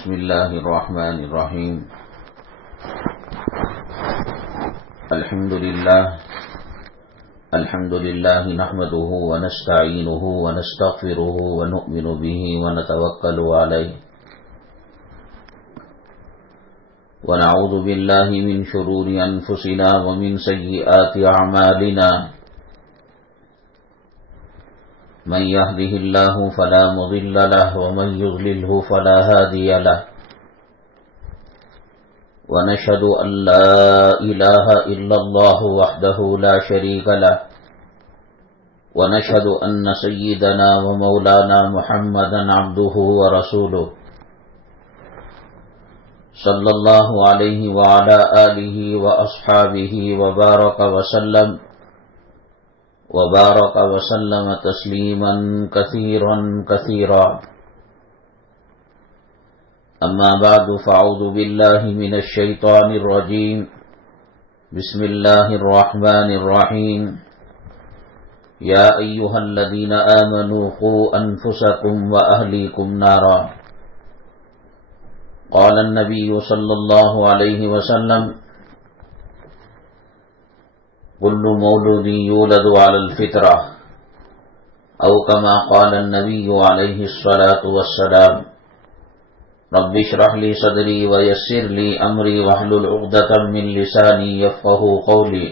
بسم الله الرحمن الرحيم. الحمد لله نحمده ونستعينه ونستغفره ونؤمن به ونتوكل عليه ونعوذ بالله من شرور أنفسنا ومن سيئات أعمالنا. من يهده الله فلا مضل له ومن يضلله فلا هادي له. ونشهد أن لا إله إلا الله وحده لا شريك له. ونشهد أن سيدنا ومولانا محمدا عبده ورسوله صلى الله عليه وعلى آله وأصحابه وبارك وسلم تسليما كثيرا كثيرا. أما بعد فأعوذ بالله من الشيطان الرجيم. بسم الله الرحمن الرحيم. يا أيها الذين آمنوا قوا أنفسكم وأهليكم نارا. قال النبي صلى الله عليه وسلم: كل مولود يولد على الفطرة، أو كما قال النبي عليه الصلاة والسلام. رب اشرح لي صدري ويسر لي أمري واحلل عقدة من لساني يفقهوا قولي.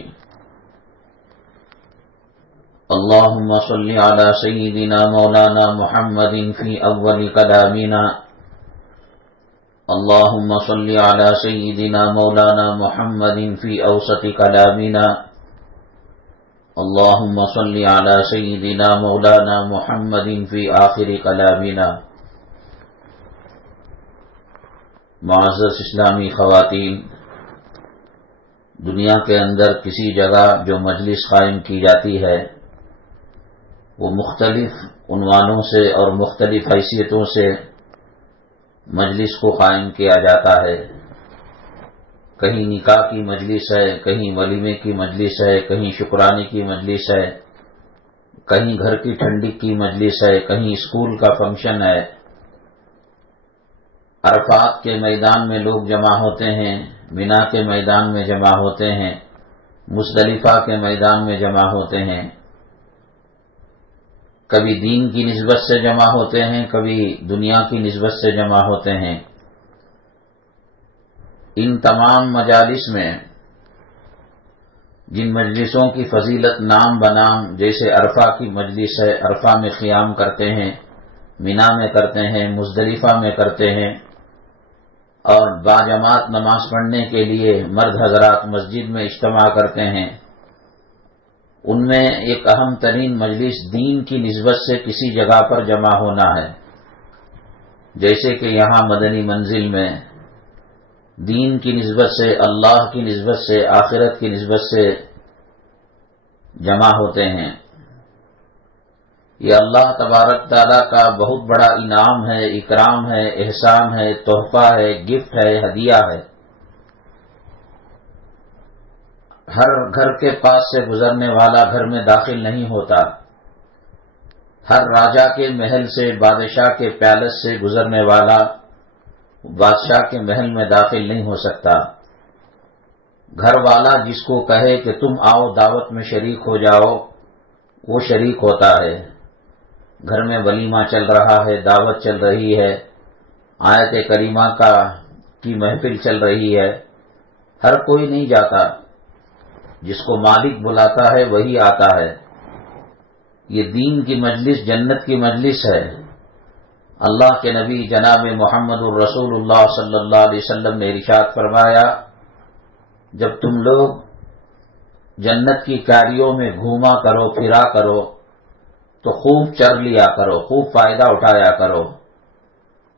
اللهم صل على سيدنا مولانا محمد في أول كلامنا. اللهم صل على سيدنا مولانا محمد في أوسط كلامنا. اللهم صل على سيدنا مولانا محمد في آخر كلامنا. معزز اسلامی خواتین، دنیا کے اندر کسی جگہ جو مجلس قائم کی جاتی ہے وہ مختلف عنوانوں سے اور مختلف حیثیتوں سے مجلس کو قائم کیا جاتا ہے. کہیں نکاح کی مجلس ہے، کہیں ولیمے کی مجلس ہے، کہیں شکرانے کی مجلس ہے، کہیں گھر کی ٹھنڈک کی مجلس ہے، کہیں اسکول کا فنکشن ہے. عرفات کے میدان میں لوگ جمع ہوتے ہیں، مینا کے میدان میں جمع ہوتے ہیں، مزدلفہ کے میدان میں جمع ہوتے ہیں. کبھی دین کی نسبت سے جمع ہوتے ہیں، کبھی دنیا کی نسبت سے جمع ہوتے ہیں. ان تمام مجالس میں جن مجلسوں کی فضیلت نام بنام، جیسے عرفہ کی مجلس ہے، عرفہ میں قیام کرتے ہیں، مینا میں کرتے ہیں، مزدلفہ میں کرتے ہیں، اور باجماعت نماز پڑھنے کے لیے مرد حضرات مسجد میں اجتماع کرتے ہیں. ان میں ایک اہم ترین مجلس دین کی نسبت سے کسی جگہ پر جمع ہونا ہے. جیسے کہ یہاں مدنی منزل میں دین کی نسبت سے، اللہ کی نسبت سے، آخرت کی نسبت سے جمع ہوتے ہیں. یہ اللہ تبارک تعالیٰ کا بہت بڑا انعام ہے، اکرام ہے، احسان ہے، تحفہ ہے، گفٹ ہے، ہدیہ ہے. ہر گھر کے پاس سے گزرنے والا گھر میں داخل نہیں ہوتا. ہر راجا کے محل سے، بادشاہ کے پیلس سے گزرنے والا بادشاہ کے محل میں داخل نہیں ہو سکتا. گھر والا جس کو کہے کہ تم آؤ دعوت میں شریک ہو جاؤ، وہ شریک ہوتا ہے. گھر میں ولیمہ چل رہا ہے، دعوت چل رہی ہے، آیت کریمہ کی محفل چل رہی ہے، ہر کوئی نہیں جاتا. جس کو مالک بلاتا ہے وہی آتا ہے. یہ دین کی مجلس جنت کی مجلس ہے. اللہ کے نبی جناب محمد الرسول اللہ صلی اللہ علیہ وسلم نے ارشاد فرمایا، جب تم لوگ جنت کی کاریوں میں گھوما کرو، پھرا کرو، تو خوب چر لیا کرو، خوب فائدہ اٹھایا کرو.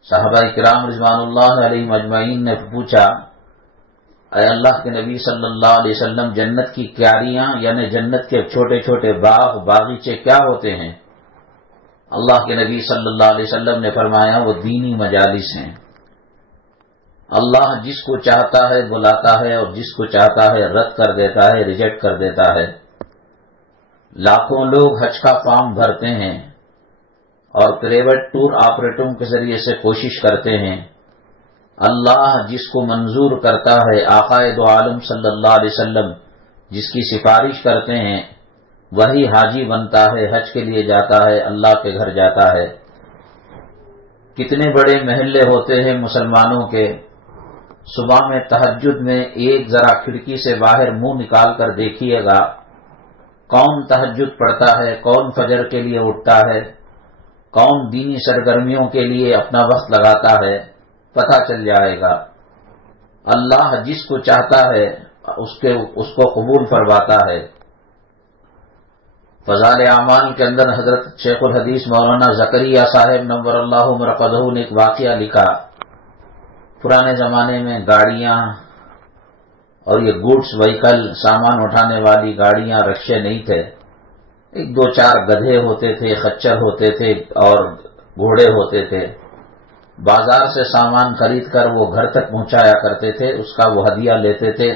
صحابہ کرام رضوان اللہ علیہ مجمعین نے پوچھا، اے اللہ کے نبی صلی اللہ علیہ وسلم، جنت کی کیاریاں یعنی جنت کے چھوٹے چھوٹے باغ باغیچے کیا ہوتے ہیں؟ اللہ کے نبی صلی اللہ علیہ وسلم نے فرمایا، وہ دینی مجالس ہیں. اللہ جس کو چاہتا ہے بلاتا ہے اور جس کو چاہتا ہے رد کر دیتا ہے، ریجیکٹ کر دیتا ہے. لاکھوں لوگ حج کا فارم بھرتے ہیں اور پرائیویٹ ٹور آپریٹروں کے ذریعے سے کوشش کرتے ہیں اللہ جس کو منظور کرتا ہے، آقا دو عالم صلی اللہ علیہ وسلم جس کی سفارش کرتے ہیں، وہی حاجی بنتا ہے، حج کے لیے جاتا ہے، اللہ کے گھر جاتا ہے۔ کتنے بڑے محلے ہوتے ہیں مسلمانوں کے، صبح میں تہجد میں ایک ذرا کھڑکی سے باہر منہ نکال کر دیکھیے گا، کون تہجد پڑھتا ہے، کون فجر کے لیے اٹھتا ہے، کون دینی سرگرمیوں کے لیے اپنا وقت لگاتا ہے، پتہ چل جائے گا۔ اللہ جس کو چاہتا ہے اس کو قبول فرماتا ہے۔ فضائل اعمال کے اندر حضرت شیخ الحدیث مولانا زکریا صاحب نور اللہ مرقدہ نے ایک واقعہ لکھا۔ پرانے زمانے میں گاڑیاں اور یہ گوڈس وہیکل، سامان اٹھانے والی گاڑیاں، رکشے نہیں تھے، ایک دو چار گدھے ہوتے تھے، خچر ہوتے تھے اور گھوڑے ہوتے تھے۔ بازار سے سامان خرید کر وہ گھر تک پہنچایا کرتے تھے، اس کا وہ ہدیہ لیتے تھے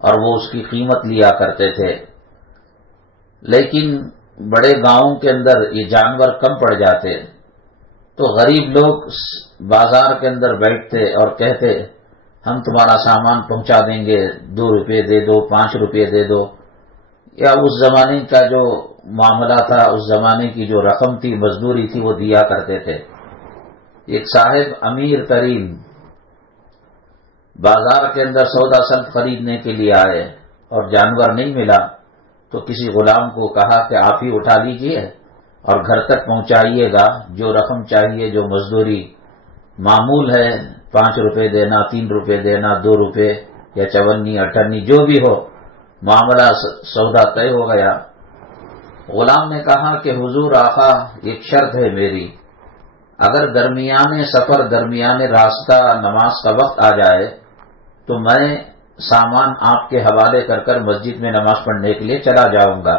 اور وہ اس کی قیمت لیا کرتے تھے۔ لیکن بڑے گاؤں کے اندر یہ جانور کم پڑ جاتے تو غریب لوگ بازار کے اندر بیٹھتے اور کہتے ہم تمہارا سامان پہنچا دیں گے، 2 روپے دے دو، 5 روپے دے دو، یا اس زمانے کا جو معاملہ تھا، اس زمانے کی جو رقم تھی، مزدوری تھی، وہ دیا کرتے تھے۔ ایک صاحب امیر ترین بازار کے اندر سودا سلف خریدنے کے لیے آئے اور جانور نہیں ملا تو کسی غلام کو کہا کہ آپ ہی اٹھا لیجئے اور گھر تک پہنچائیے گا، جو رقم چاہیے، جو مزدوری معمول ہے، 5 روپے دینا، 3 روپے دینا، 2 روپے یا 54 58 جو بھی ہو، معاملہ سودا طے ہو گیا۔ غلام نے کہا کہ حضور آقا ایک شرط ہے میری، اگر درمیانے سفر، درمیانے راستہ نماز کا وقت آ جائے تو میں سامان آپ کے حوالے کر مسجد میں نماز پڑھنے کے لیے چلا جاؤں گا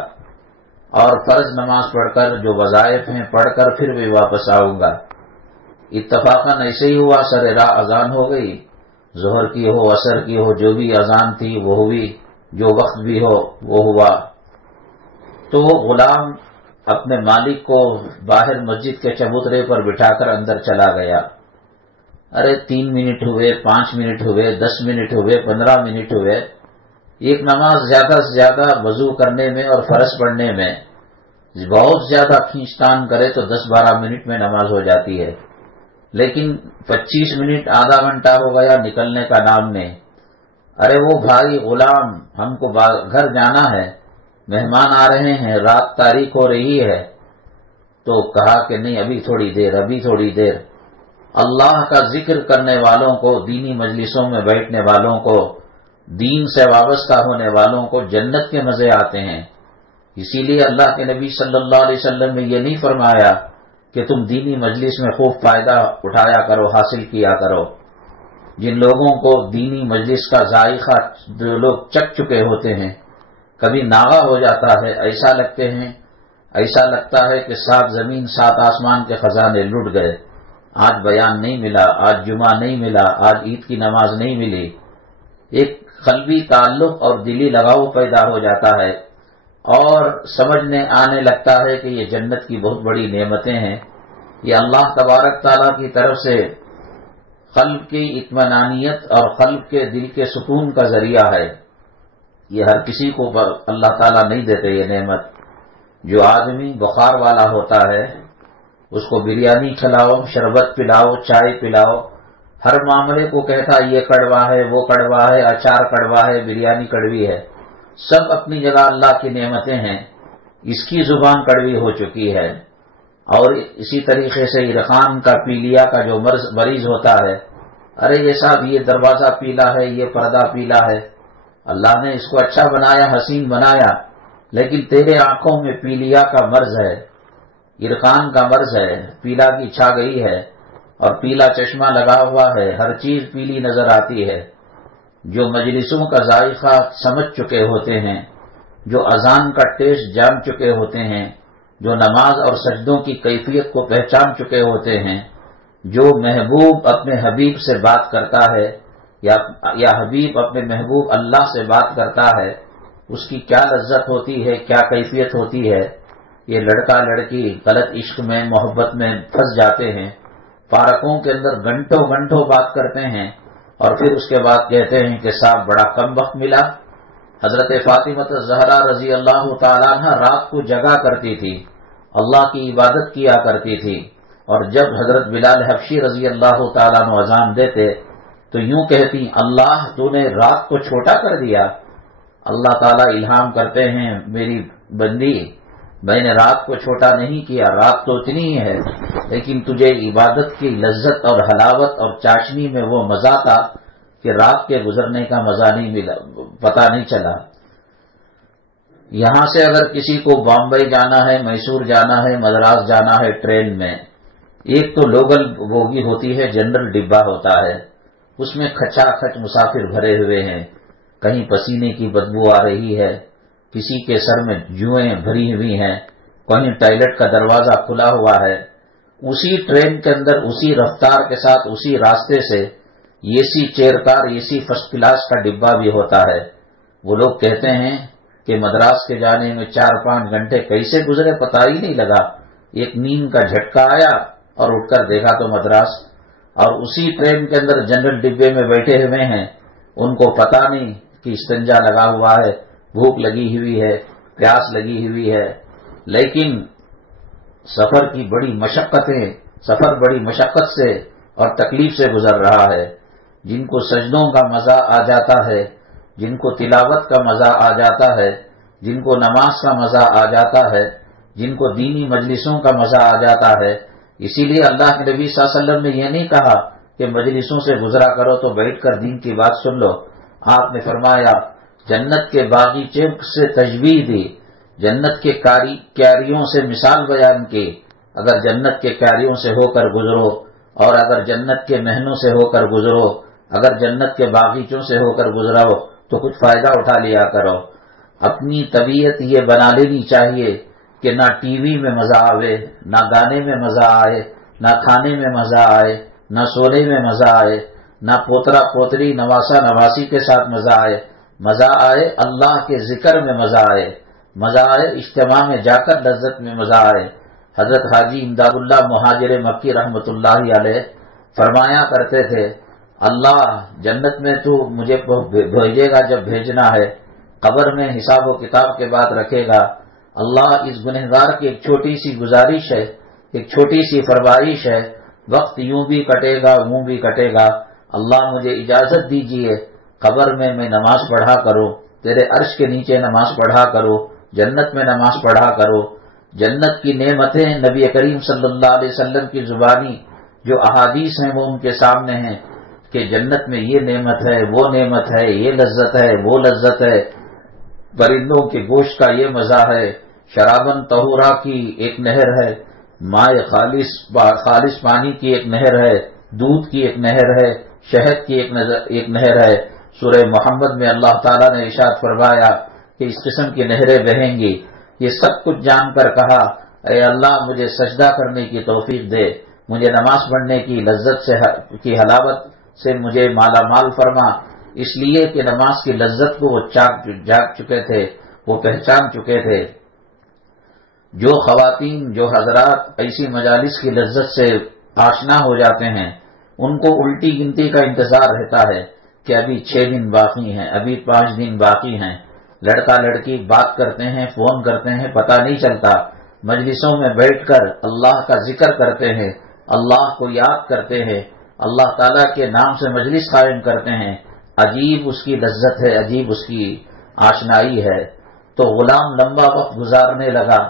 اور فرض نماز پڑھ کر جو وظائف ہیں پڑھ کر پھر بھی واپس آؤں گا۔ اتفاقاً ایسے ہی ہوا، سر راہ اذان ہو گئی، ظہر کی ہو، عصر کی ہو، جو بھی اذان تھی وہ ہوئی، جو وقت بھی ہو وہ ہوا۔ تو وہ غلام اپنے مالک کو باہر مسجد کے چبوترے پر بٹھا کر اندر چلا گیا۔ ارے 3 منٹ ہوئے، 5 منٹ ہوئے، 10 منٹ ہوئے، 15 منٹ ہوئے، ایک نماز زیادہ سے زیادہ وضو کرنے میں اور فرض پڑھنے میں بہت زیادہ کھینچتان کرے تو 10-12 منٹ میں نماز ہو جاتی ہے، لیکن 25 منٹ، آدھا گھنٹہ ہو گیا، نکلنے کا نام نہیں۔ ارے وہ بھائی غلام، ہم کو گھر جانا ہے، مہمان آ رہے ہیں، رات تاریک ہو رہی ہے۔ تو کہا کہ نہیں، ابھی تھوڑی دیر۔ اللہ کا ذکر کرنے والوں کو، دینی مجلسوں میں بیٹھنے والوں کو، دین سے وابستہ ہونے والوں کو جنت کے مزے آتے ہیں۔ اسی لیے اللہ کے نبی صلی اللہ علیہ وسلم نے یہ نہیں فرمایا کہ تم دینی مجلس میں خوب فائدہ اٹھایا کرو، حاصل کیا کرو۔ جن لوگوں کو دینی مجلس کا ذائقہ جو لوگ چکھ چکے ہوتے ہیں، کبھی ناغا ہو جاتا ہے، ایسا لگتا ہے کہ 7 زمین 7 آسمان کے خزانے لٹ گئے، آج بیان نہیں ملا، آج جمعہ نہیں ملا، آج عید کی نماز نہیں ملی۔ ایک قلبی تعلق اور دلی لگاؤ پیدا ہو جاتا ہے اور سمجھنے آنے لگتا ہے کہ یہ جنت کی بہت بڑی نعمتیں ہیں، یہ اللہ تبارک تعالیٰ کی طرف سے قلب کی اطمینانیت اور قلب کے دل کے سکون کا ذریعہ ہے۔ یہ ہر کسی کو اللہ تعالیٰ نہیں دیتے یہ نعمت۔ جو آدمی بخار والا ہوتا ہے اس کو بریانی کھلاؤ، شربت پلاؤ، چائے پلاؤ، ہر معاملے کو کہتا یہ کڑوا ہے، وہ کڑوا ہے، اچار کڑوا ہے، بریانی کڑوی ہے۔ سب اپنی جگہ اللہ کی نعمتیں ہیں، اس کی زبان کڑوی ہو چکی ہے۔ اور اسی طریقے سے عرقان کا، پیلیا کا جو مریض ہوتا ہے، ارے یہ صاحب یہ دروازہ پیلا ہے، یہ پردہ پیلا ہے، اللہ نے اس کو اچھا بنایا، حسین بنایا، لیکن تیرے آنکھوں میں پیلیا کا مرض ہے، عرقان کا مرض ہے، پیلا کی چھا گئی ہے اور پیلا چشمہ لگا ہوا ہے، ہر چیز پیلی نظر آتی ہے۔ جو مجلسوں کا ذائقہ سمجھ چکے ہوتے ہیں، جو اذان کا ٹیسٹ جان چکے ہوتے ہیں، جو نماز اور سجدوں کی کیفیت کو پہچان چکے ہوتے ہیں، جو محبوب اپنے حبیب سے بات کرتا ہے یا حبیب اپنے محبوب اللہ سے بات کرتا ہے، اس کی کیا لذت ہوتی ہے، کیا کیفیت ہوتی ہے۔ یہ لڑکا لڑکی غلط عشق میں، محبت میں پھنس جاتے ہیں پارکوں کے اندر گھنٹوں گھنٹوں بات کرتے ہیں اور پھر اس کے بعد کہتے ہیں کہ صاحب بڑا کم وقت ملا۔ حضرت فاطمہ الزہرا رضی اللہ تعالیٰ عنہ رات کو جگا کرتی تھی، اللہ کی عبادت کیا کرتی تھی، اور جب حضرت بلال حبشی رضی اللہ تعالیٰ عنہ اذان دیتے تو یوں کہتی، اللہ تو نے رات کو چھوٹا کر دیا۔ اللہ تعالیٰ الہام کرتے ہیں، میری بندی میں نے رات کو چھوٹا نہیں کیا، رات تو اتنی ہی ہے، لیکن تجھے عبادت کی لذت اور حلاوت اور چاشنی میں وہ مزہ تھا کہ رات کے گزرنے کا مزہ نہیں ملا، پتہ نہیں چلا۔ یہاں سے اگر کسی کو بامبئی جانا ہے، میسور جانا ہے، مدراس جانا ہے ٹرین میں، ایک تو لوکل بوگی ہوتی ہے، جنرل ڈبہ ہوتا ہے، اس میں کھچا کھچ مسافر بھرے ہوئے ہیں، کہیں پسینے کی بدبو آ رہی ہے، کسی کے سر میں جوئیں بھری ہوئی ہیں، کہیں ٹوائلٹ کا دروازہ کھلا ہوا ہے۔ اسی ٹرین کے اندر اسی رفتار کے ساتھ اسی راستے سے اے سی چیئر کار، اے سی فرسٹ کلاس کا ڈبہ بھی ہوتا ہے۔ وہ لوگ کہتے ہیں کہ مدراس کے جانے میں 4-5 گھنٹے کیسے گزرے پتہ ہی نہیں لگا، ایک نیند کا جھٹکا آیا اور اٹھ کر دیکھا تو مدراس۔ اور اسی ٹرین کے اندر جنرل ڈبے میں بیٹھے ہوئے ہیں، ان کو پتہ نہیں کہ استنجا لگا ہوا ہے، بھوک لگی ہوئی ہے، پیاس لگی ہوئی ہے، لیکن سفر بڑی مشقت سے اور تکلیف سے گزر رہا ہے۔ جن کو سجدوں کا مزہ آ جاتا ہے، جن کو تلاوت کا مزہ آ جاتا ہے، جن کو نماز کا مزہ آ جاتا ہے، جن کو دینی مجلسوں کا مزہ آ جاتا ہے، اسی لیے اللہ کے نبی صلی اللہ علیہ وسلم نے یہ نہیں کہا کہ مجلسوں سے گزرا کرو تو بیٹھ کر دین کی بات سن لو۔ آپ نے فرمایا جنت کے باغیچے سے تشبیہ دی، جنت کے کیاریوں سے مثال بیان کی۔ اگر جنت کے کیاریوں سے ہو کر گزرو اور اگر جنت کے مہنوں سے ہو کر گزرو، اگر جنت کے باغیچوں سے ہو کر گزرو تو کچھ فائدہ اٹھا لیا کرو۔ اپنی طبیعت یہ بنا لینی چاہیے کہ نہ ٹی وی میں مزہ آئے، نہ گانے میں مزہ آئے، نہ کھانے میں مزہ آئے، نہ سونے میں مزہ آئے، نہ پوترا پوتری نواسا نواسی کے ساتھ مزہ آئے۔ مزہ آئے اللہ کے ذکر میں مزہ آئے، مزہ آئے اجتماع میں جا کر لذت میں مزہ آئے۔ حضرت حاجی امداد اللہ مہاجر مکی رحمۃ اللہ علیہ فرمایا کرتے تھے، اللہ جنت میں تو مجھے بھیجے گا جب بھیجنا ہے، قبر میں حساب و کتاب کے بعد رکھے گا، اللہ اس گنہگار کی ایک چھوٹی سی گزارش ہے، ایک چھوٹی سی فرمائش ہے، وقت یوں بھی کٹے گا یوں بھی کٹے گا، اللہ مجھے اجازت دیجیے قبر میں نماز پڑھا کرو، تیرے عرش کے نیچے نماز پڑھا کرو، جنت میں نماز پڑھا کرو۔ جنت کی نعمتیں نبی کریم صلی اللہ علیہ وسلم کی زبانی جو احادیث ہیں وہ ان کے سامنے ہیں کہ جنت میں یہ نعمت ہے، وہ نعمت ہے، یہ لذت ہے، وہ لذت ہے، پرندوں کے گوشت کا یہ مزہ ہے، شرابن طہورا کی ایک نہر ہے، مائے خالص پانی کی ایک نہر ہے، دودھ کی ایک نہر ہے، شہد کی ایک نہر ہے۔ سورہ محمد میں اللہ تعالیٰ نے ارشاد فرمایا کہ اس قسم کی نہریں بہیں گی۔ یہ سب کچھ جان کر کہا، اے اللہ مجھے سجدہ کرنے کی توفیق دے، مجھے نماز پڑھنے کی لذت کی حلاوت سے مجھے مالا مال فرما، اس لیے کہ نماز کی لذت کو وہ جاگ چکے تھے، وہ پہچان چکے تھے۔ جو خواتین، جو حضرات ایسی مجالس کی لذت سے آشنا ہو جاتے ہیں، ان کو الٹی گنتی کا انتظار رہتا ہے کہ ابھی 6 دن باقی ہیں، ابھی 5 دن باقی ہیں۔ لڑکا لڑکی بات کرتے ہیں، فون کرتے ہیں، پتہ نہیں چلتا، مجلسوں میں بیٹھ کر اللہ کا ذکر کرتے ہیں، اللہ کو یاد کرتے ہیں، اللہ تعالیٰ کے نام سے مجلس قائم کرتے ہیں، عجیب اس کی لذت ہے، عجیب اس کی آشنائی ہے۔ تو غلام لمبا وقت گزارنے لگا،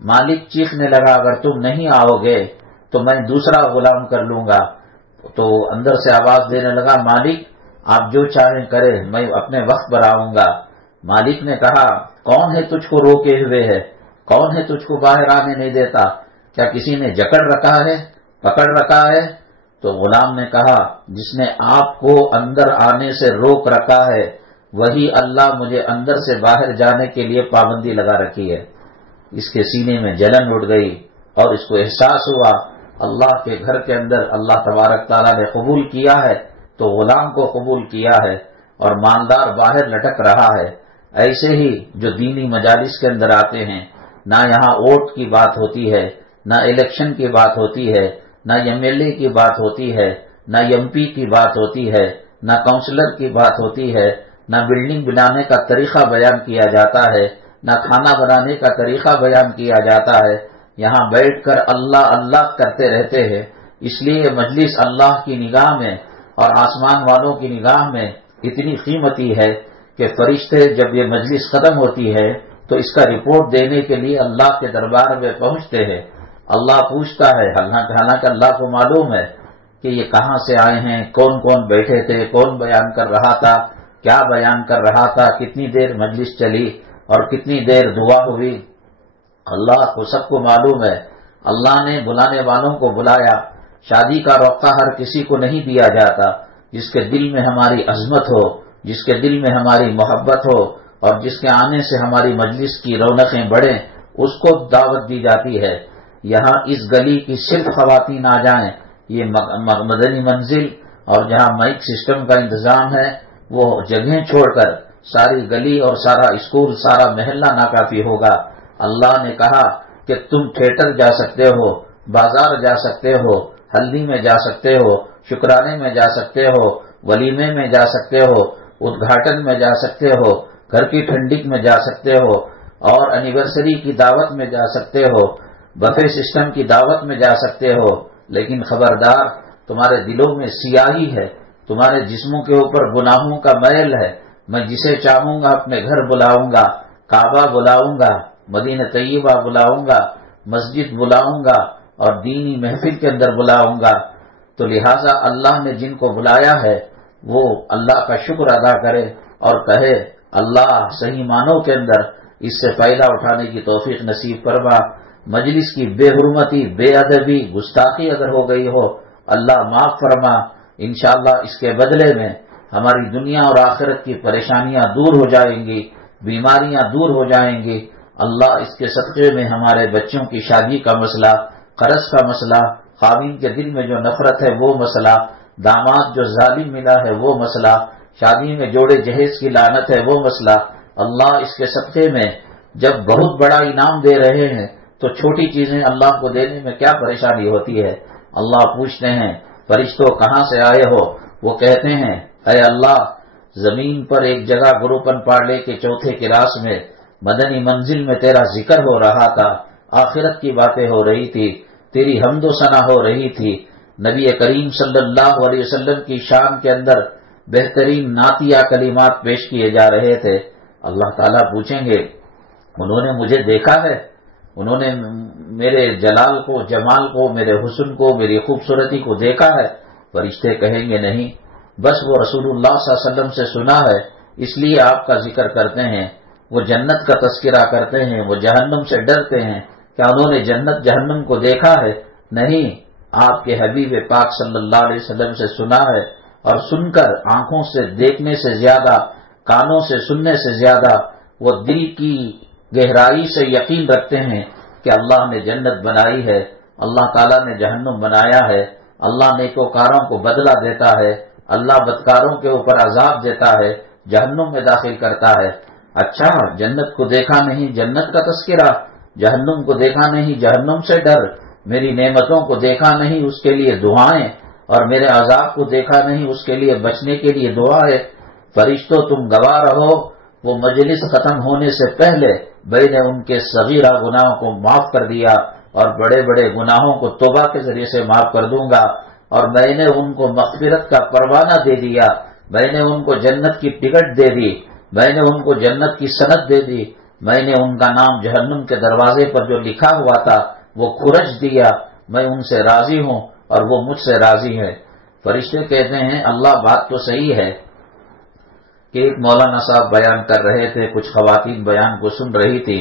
مالک چیخنے لگا اگر تم نہیں آؤ گے تو میں دوسرا غلام کر لوں گا۔ تو اندر سے آواز دینے لگا، مالک آپ جو چاہیں کریں، میں اپنے وقت پر آؤں گا۔ مالک نے کہا، کون ہے تجھ کو روکے ہوئے ہے، کون ہے تجھ کو باہر آنے نہیں دیتا، کیا کسی نے جکڑ رکھا ہے، پکڑ رکھا ہے؟ تو غلام نے کہا، جس نے آپ کو اندر آنے سے روک رکھا ہے وہی اللہ مجھے اندر سے باہر جانے کے لیے پابندی لگا رکھی ہے۔ اس کے سینے میں جلن اٹھ گئی اور اس کو احساس ہوا اللہ کے گھر کے اندر اللہ تبارک تعالیٰ نے قبول کیا ہے تو غلام کو قبول کیا ہے اور مالدار باہر لٹک رہا ہے۔ ایسے ہی جو دینی مجالس کے اندر آتے ہیں، نہ یہاں ووٹ کی بات ہوتی ہے، نہ الیکشن کی بات ہوتی ہے، نہ ایم ایل اے کی بات ہوتی ہے، نہ ایم پی کی بات ہوتی ہے، نہ کاؤنسلر کی بات ہوتی ہے، نہ بلڈنگ بنانے کا طریقہ بیان کیا جاتا ہے، نہ کھانا بنانے کا طریقہ بیان کیا جاتا ہے۔ یہاں بیٹھ کر اللہ اللہ کرتے رہتے ہیں۔ اس لیے مجلس اللہ کی نگاہ میں اور آسمان والوں کی نگاہ میں اتنی قیمتی ہے کہ فرشتے جب یہ مجلس ختم ہوتی ہے تو اس کا رپورٹ دینے کے لیے اللہ کے دربار میں پہنچتے ہیں۔ اللہ پوچھتا ہے، حالانکہ اللہ کو معلوم ہے کہ یہ کہاں سے آئے ہیں، کون کون بیٹھے تھے، کون بیان کر رہا تھا، کیا بیان کر رہا تھا، کتنی دیر مجلس چلی اور کتنی دیر دعا ہوئی، اللہ کو سب کو معلوم ہے۔ اللہ نے بلانے والوں کو بلایا۔ شادی کا روقہ ہر کسی کو نہیں دیا جاتا۔ جس کے دل میں ہماری عظمت ہو، جس کے دل میں ہماری محبت ہو اور جس کے آنے سے ہماری مجلس کی رونقیں بڑھیں، اس کو دعوت دی جاتی ہے۔ یہاں اس گلی کی صرف خواتین آ جائیں، یہ مدنی منزل اور جہاں مائک سسٹم کا انتظام ہے وہ جگہیں چھوڑ کر ساری گلی اور سارا اسکول، سارا محلہ ناکافی ہوگا۔ اللہ نے کہا کہ تم تھیٹر جا سکتے ہو، بازار جا سکتے ہو، ہلدی میں جا سکتے ہو، شکرانے میں جا سکتے ہو، ولیمے میں جا سکتے ہو، ادگھاٹن میں جا سکتے ہو، گھر کی ٹھنڈک میں جا سکتے ہو اور اینیورسری کی دعوت میں جا سکتے ہو، بفے سسٹم کی دعوت میں جا سکتے ہو، لیکن خبردار تمہارے دلوں میں سیاہی ہے، تمہارے جسموں کے اوپر گناہوں کا میل ہے۔ میں جسے چاہوں گا اپنے گھر بلاؤں گا، کعبہ بلاؤں گا، مدینہ طیبہ بلاؤں گا، مسجد بلاؤں گا اور دینی محفل کے اندر بلاؤں گا۔ تو لہٰذا اللہ نے جن کو بلایا ہے وہ اللہ کا شکر ادا کرے اور کہے اللہ صحیح معنوں کے اندر اس سے فائدہ اٹھانے کی توفیق نصیب فرما۔ مجلس کی بے حرمتی، بے ادبی، گستاخی اگر ہو گئی ہو اللہ معاف فرما۔ انشاءاللہ اس کے بدلے میں ہماری دنیا اور آخرت کی پریشانیاں دور ہو جائیں گی، بیماریاں دور ہو جائیں گی۔ اللہ اس کے صدقے میں ہمارے بچوں کی شادی کا مسئلہ، قرض کا مسئلہ، خاوند کے دل میں جو نفرت ہے وہ مسئلہ، داماد جو ظالم ملا ہے وہ مسئلہ، شادی میں جوڑے جہیز کی لعنت ہے وہ مسئلہ، اللہ اس کے صدقے میں جب بہت بڑا انعام دے رہے ہیں تو چھوٹی چیزیں اللہ کو دینے میں کیا پریشانی ہوتی ہے۔ اللہ پوچھتے ہیں فرشتوں کہاں سے آئے ہو؟ وہ کہتے ہیں اے اللہ زمین پر ایک جگہ گروپن پاڑے کے چوتھے کلاس میں مدنی منزل میں تیرا ذکر ہو رہا تھا، آخرت کی باتیں ہو رہی تھی، تیری حمد و ثنا ہو رہی تھی، نبی کریم صلی اللہ علیہ وسلم کی شان کے اندر بہترین نعتیہ کلمات پیش کیے جا رہے تھے۔ اللہ تعالیٰ پوچھیں گے انہوں نے مجھے دیکھا ہے؟ انہوں نے میرے جلال کو، جمال کو، میرے حسن کو، میری خوبصورتی کو دیکھا ہے؟ فرشتے کہیں گے نہیں، بس وہ رسول اللہ صلی اللہ علیہ وسلم سے سنا ہے اس لیے آپ کا ذکر کرتے ہیں، وہ جنت کا تذکرہ کرتے ہیں، وہ جہنم سے ڈرتے ہیں۔ کیا انہوں نے جنت جہنم کو دیکھا ہے؟ نہیں، آپ کے حبیب پاک صلی اللہ علیہ وسلم سے سنا ہے اور سن کر آنکھوں سے دیکھنے سے زیادہ، کانوں سے سننے سے زیادہ وہ دل کی گہرائی سے یقین رکھتے ہیں کہ اللہ نے جنت بنائی ہے، اللہ تعالیٰ نے جہنم بنایا ہے، اللہ نیکوکاروں کو بدلہ دیتا ہے، اللہ بدکاروں کے اوپر عذاب دیتا ہے، جہنم میں داخل کرتا ہے۔ اچھا جنت کو دیکھا نہیں، جنت کا تذکرہ، جہنم کو دیکھا نہیں، جہنم سے ڈر، میری نعمتوں کو دیکھا نہیں اس کے لیے دعائیں، اور میرے عذاب کو دیکھا نہیں اس کے لیے بچنے کے لیے دعا ہے۔ فرشتوں تم گواہ رہو، وہ مجلس ختم ہونے سے پہلے میں نے ان کے صغیرہ گناہوں کو معاف کر دیا اور بڑے بڑے گناہوں کو توبہ کے ذریعے سے معاف کر دوں گا، اور میں نے ان کو مغفرت کا پروانہ دے دیا، میں نے ان کو جنت کی ٹکٹ دے دی، میں نے ان کو جنت کی سند دے دی، میں نے ان کا نام جہنم کے دروازے پر جو لکھا ہوا تھا وہ کھرچ دیا، میں ان سے راضی ہوں اور وہ مجھ سے راضی ہے۔ فرشتے کہتے ہیں اللہ بات تو صحیح ہے کہ ایک مولانا صاحب بیان کر رہے تھے، کچھ خواتین بیان کو سن رہی تھی،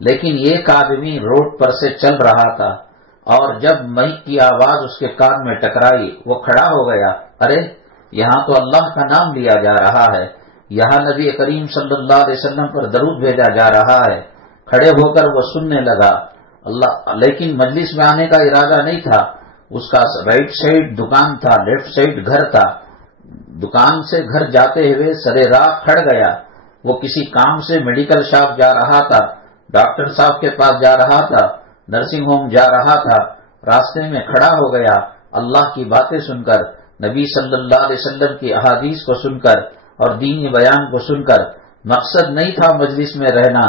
لیکن ایک آدمی روڈ پر سے چل رہا تھا اور جب مائک کی آواز اس کے کان میں ٹکرائی وہ کھڑا ہو گیا، ارے یہاں تو اللہ کا نام لیا جا رہا ہے، یہاں نبی کریم صلی اللہ علیہ وسلم پر درود بھیجا جا رہا ہے۔ کھڑے ہو کر وہ سننے لگا اللہ، لیکن مجلس میں آنے کا ارادہ نہیں تھا، اس کا رائٹ سائڈ دکان تھا، لیفٹ سائڈ گھر تھا، دکان سے گھر جاتے ہوئے سرے راہ کھڑ گیا، وہ کسی کام سے میڈیکل شاپ جا رہا تھا، ڈاکٹر صاحب کے پاس جا رہا تھا، نرسنگ ہوم جا رہا تھا، راستے میں کھڑا ہو گیا، اللہ کی باتیں سن کر، نبی صلی اللہ علیہ وسلم کی احادیث کو سن کر اور دینی بیان کو سن کر، مقصد نہیں تھا مجلس میں رہنا۔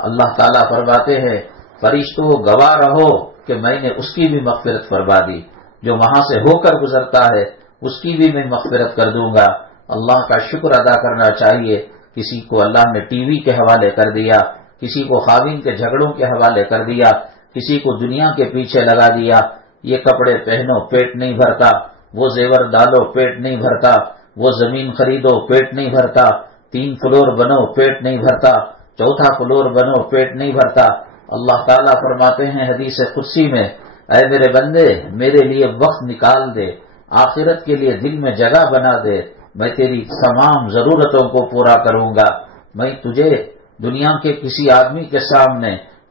اللہ تعالیٰ فرماتے ہیں فرشتوں گواہ رہو کہ میں نے اس کی بھی مغفرت فرما دی، جو وہاں سے ہو کر گزرتا ہے اس کی بھی میں مغفرت کر دوں گا۔ اللہ کا شکر ادا کرنا چاہیے۔ کسی کو اللہ نے ٹی وی کے حوالے کر دیا، کسی کو خاوند کے جھگڑوں کے حوالے کر دیا، کسی کو دنیا کے پیچھے لگا دیا، یہ کپڑے پہنو پیٹ نہیں بھرتا، وہ زیور ڈالو پیٹ نہیں بھرتا، وہ زمین خریدو پیٹ نہیں بھرتا، 3 فلور بنو پیٹ نہیں بھرتا، 4تھا فلور بنو پیٹ نہیں بھرتا۔ اللہ تعالیٰ فرماتے ہیں حدیث قدسی میں، اے میرے بندے میرے لیے وقت نکال دے، آخرت کے لیے دل میں جگہ بنا دے، میں تیری تمام ضرورتوں کو پورا کروں گا۔ میں تجھے دنیا کے کسی آدمی کے سامنے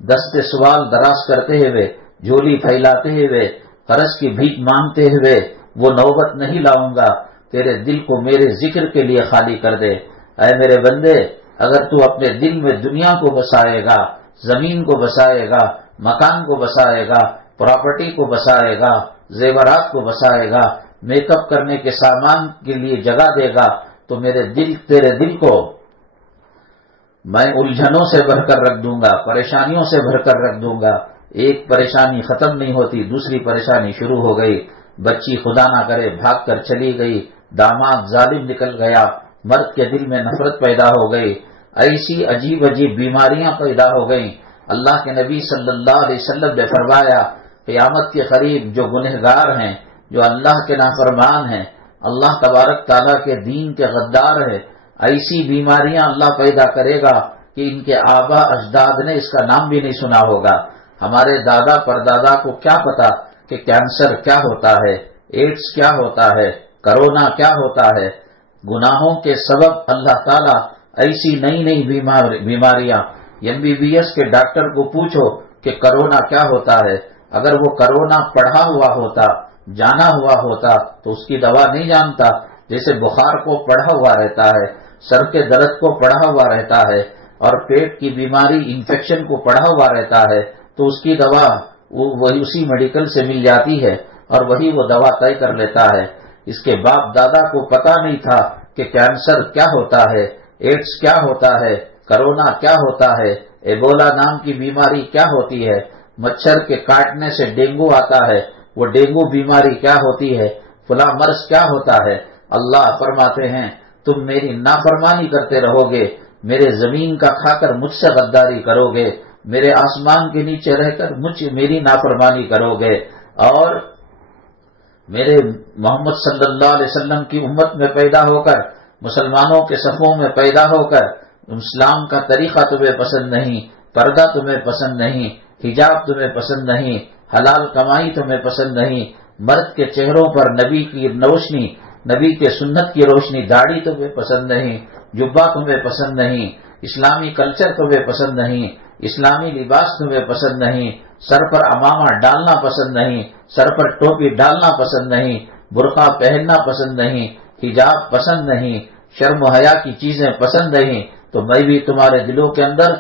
دست سوال دراز کرتے ہوئے، جھولی پھیلاتے ہوئے، قرض کی بھیک مانگتے ہوئے وہ نوبت نہیں لاؤں گا۔ تیرے دل کو میرے ذکر کے لیے خالی کر دے۔ اے میرے بندے اگر تو اپنے دل میں دنیا کو بسائے گا، زمین کو بسائے گا، مکان کو بسائے گا، پراپرٹی کو بسائے گا، زیورات کو بسائے گا، میک اپ کرنے کے سامان کے لیے جگہ دے گا، تو تیرے دل کو میں الجھنوں سے بھر کر رکھ دوں گا، پریشانیوں سے بھر کر رکھ دوں گا۔ ایک پریشانی ختم نہیں ہوتی، دوسری پریشانی شروع ہو گئی، بچی خدا نہ کرے بھاگ کر چلی گئی، داماد ظالم نکل گیا، مرد کے دل میں نفرت پیدا ہو گئی، ایسی عجیب عجیب بیماریاں پیدا ہو گئیں۔ اللہ کے نبی صلی اللہ علیہ وسلم نے فرمایا قیامت کے قریب جو گنہگار ہیں، جو اللہ کے نافرمان ہیں، اللہ تبارک تعالیٰ کے دین کے غدار ہیں، ایسی بیماریاں اللہ پیدا کرے گا کہ ان کے آبا اجداد نے اس کا نام بھی نہیں سنا ہوگا۔ ہمارے دادا پردادا کو کیا پتا کہ کینسر کیا ہوتا ہے، ایڈز کیا ہوتا ہے، کرونا کیا ہوتا ہے۔ گناہوں کے سبب اللہ تعالیٰ ایسی نئی نئی بیماریاں، MBBS کے ڈاکٹر کو پوچھو کہ کرونا کیا ہوتا ہے، اگر وہ کرونا پڑھا ہوا ہوتا، جانا ہوا ہوتا تو اس کی دوا نہیں جانتا۔ جیسے بخار کو پڑھا ہوا رہتا ہے، سر کے درد کو پڑھا ہوا رہتا ہے، اور پیٹ کی بیماری انفیکشن کو پڑھا ہوا رہتا ہے، تو اس کی دوا وہی اسی میڈیکل سے مل جاتی ہے اور وہی وہ دوا طے کر لیتا ہے۔ اس کے باپ دادا کو پتا نہیں تھا کہ کینسر کیا ہوتا ہے، ایڈز کیا ہوتا ہے، کرونا کیا ہوتا ہے، ایبولا نام کی بیماری کیا ہوتی ہے، مچھر کے کاٹنے سے ڈینگو آتا ہے، وہ ڈینگو بیماری کیا ہوتی ہے، فلاں مرض کیا ہوتا ہے۔ اللہ فرماتے ہیں تم میری نافرمانی کرتے رہو گے، میرے زمین کا کھا کر مجھ سے غداری کرو گے، میرے آسمان کے نیچے رہ کر میری نافرمانی کرو گے، اور میرے محمد صلی اللہ علیہ وسلم کی امت میں پیدا ہو کر، مسلمانوں کے صفوں میں پیدا ہو کر، اسلام کا طریقہ تمہیں پسند نہیں، پردہ تمہیں پسند نہیں، حجاب تمہیں پسند نہیں، حلال کمائی تمہیں پسند نہیں، مرد کے چہروں پر نبی کی روشنی، نبی کے سنت کی روشنی، داڑھی تمہیں پسند نہیں، جبہ تمہیں پسند نہیں، اسلامی کلچر تمہیں پسند نہیں، اسلامی لباس تمہیں پسند نہیں، سر پر امامہ ڈالنا پسند نہیں، سر پر ٹوپی ڈالنا پسند نہیں، برقع پہننا پسند نہیں، حجاب پسند نہیں، شرم و حیا کی چیزیں پسند نہیں، تو میں بھی تمہارے دلوں کے اندر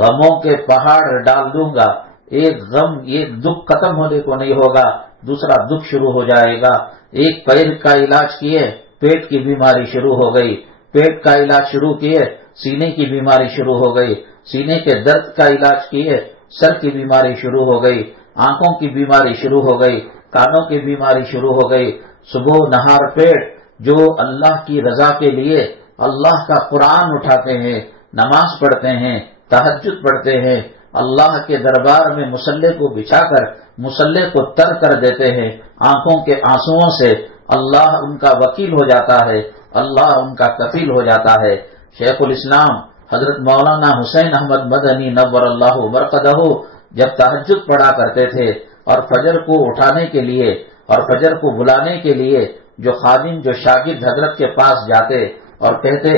غموں کے پہاڑ ڈال دوں گا۔ ایک غم، ایک دکھ ختم ہونے کو نہیں ہوگا، دوسرا دکھ شروع ہو جائے گا۔ ایک پیر کا علاج کیے پیٹ کی بیماری شروع ہو گئی، پیٹ کا علاج شروع کیے سینے کی بیماری شروع ہو گئی، سینے کے درد کا علاج کیے سر کی بیماری شروع ہو گئی، آنکھوں کی بیماری شروع ہو گئی، کانوں کی بیماری شروع ہو گئی۔ صبح نہار پیٹ جو اللہ کی رضا کے لیے اللہ کا قرآن اٹھاتے ہیں، نماز پڑھتے ہیں، تہجد پڑھتے ہیں، اللہ کے دربار میں مصلی کو بچھا کر مصلی کو تر کر دیتے ہیں، آنکھوں کے آنسوؤں سے اللہ ان کا وکیل ہو جاتا ہے، اللہ ان کا کفیل ہو جاتا ہے۔ شیخ الاسلام حضرت مولانا حسین احمد مدنی نور اللہ مرقدہ جب تہجد پڑھا کرتے تھے اور فجر کو اٹھانے کے لیے اور فجر کو بلانے کے لیے جو خادم، جو شاگرد حضرت کے پاس جاتے اور کہتے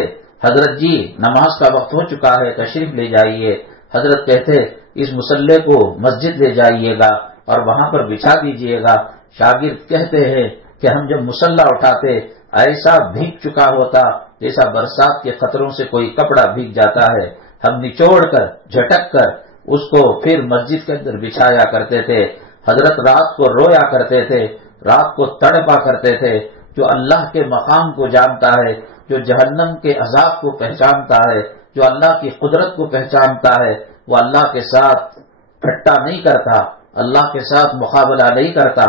حضرت جی نماز کا وقت ہو چکا ہے تشریف لے جائیے، حضرت کہتے اس مصلی کو مسجد لے جائیے گا اور وہاں پر بچھا دیجیے گا۔ شاگرد کہتے ہیں کہ ہم جب مصلی اٹھاتے ایسا بھیگ چکا ہوتا جیسا برسات کے قطروں سے کوئی کپڑا بھیگ جاتا ہے، ہم نچوڑ کر جھٹک کر اس کو پھر مسجد کے اندر بچھایا کرتے تھے۔ حضرت رات کو رویا کرتے تھے، رات کو تڑپا کرتے تھے۔ جو اللہ کے مقام کو جانتا ہے، جو جہنم کے عذاب کو پہچانتا ہے، جو اللہ کی قدرت کو پہچانتا ہے، وہ اللہ کے ساتھ ٹھٹا نہیں کرتا، اللہ کے ساتھ مقابلہ نہیں کرتا۔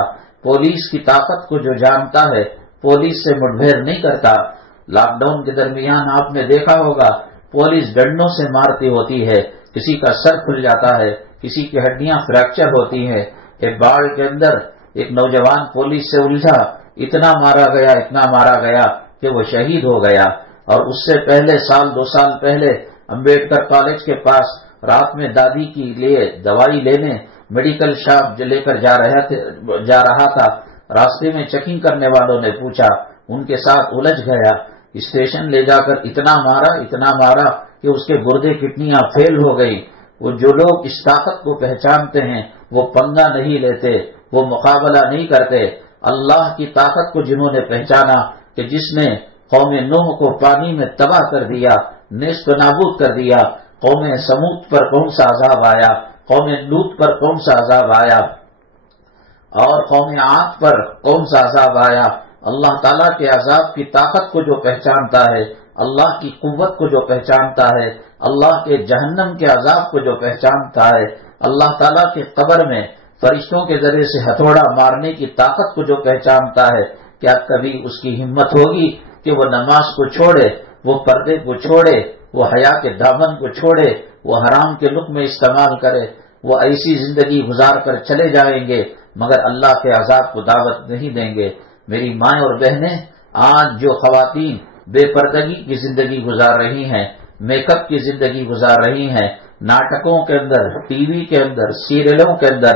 پولیس کی طاقت کو جو جانتا ہے، پولیس سے مٹبھیڑ نہیں کرتا۔ لاک ڈاؤن کے درمیان آپ نے دیکھا ہوگا پولیس ڈنڈوں سے مارتی ہوتی ہے، کسی کا سر کھل جاتا ہے، کسی کی ہڈیاں فریکچر ہوتی ہیں۔ ایک باڑ کے اندر ایک نوجوان پولیس سے الجھا، اتنا مارا گیا کہ وہ شہید ہو گیا۔ اور اس سے پہلے سال 2 سال پہلے امبیڈکر کالج کے پاس رات میں دادی کے لیے دوائی لینے میڈیکل شاپ لے کر جا رہا تھا، راستے میں چیکنگ کرنے والوں نے پوچھا، ان کے ساتھ الجھ گیا، اسٹیشن لے جا کر اتنا مارا کہ اس کے گردے کڈنیاں فیل ہو گئی۔ وہ جو لوگ اس طاقت کو پہچانتے ہیں وہ پنگا نہیں لیتے، وہ مقابلہ نہیں کرتے۔ اللہ کی طاقت کو جنہوں نے پہچانا کہ جس نے قوم نوح کو پانی میں تباہ کر دیا، نیست و نابود کر دیا، قوم سمود پر کون سا عذاب آیا، قوم لوط پر کون سا عذاب آیا، اور قوم عاد پر کون سا عذاب آیا۔ اللہ تعالیٰ کے عذاب کی طاقت کو جو پہچانتا ہے، اللہ کی قوت کو جو پہچانتا ہے، اللہ کے جہنم کے عذاب کو جو پہچانتا ہے، اللہ تعالیٰ کے قبر میں فرشتوں کے ذریعے سے ہتھوڑا مارنے کی طاقت کو جو پہچانتا ہے، کیا کبھی اس کی ہمت ہوگی کہ وہ نماز کو چھوڑے، وہ پردے کو چھوڑے، وہ حیا کے دامن کو چھوڑے، وہ حرام کے لقمے استعمال کرے؟ وہ ایسی زندگی گزار کر چلے جائیں گے مگر اللہ کے عذاب کو دعوت نہیں دیں گے۔ میری مائیں اور بہنیں، آج جو خواتین بے پردگی کی زندگی گزار رہی ہیں، میک اپ کی زندگی گزار رہی ہیں، ناٹکوں کے اندر، ٹی وی کے اندر، سیریلوں کے اندر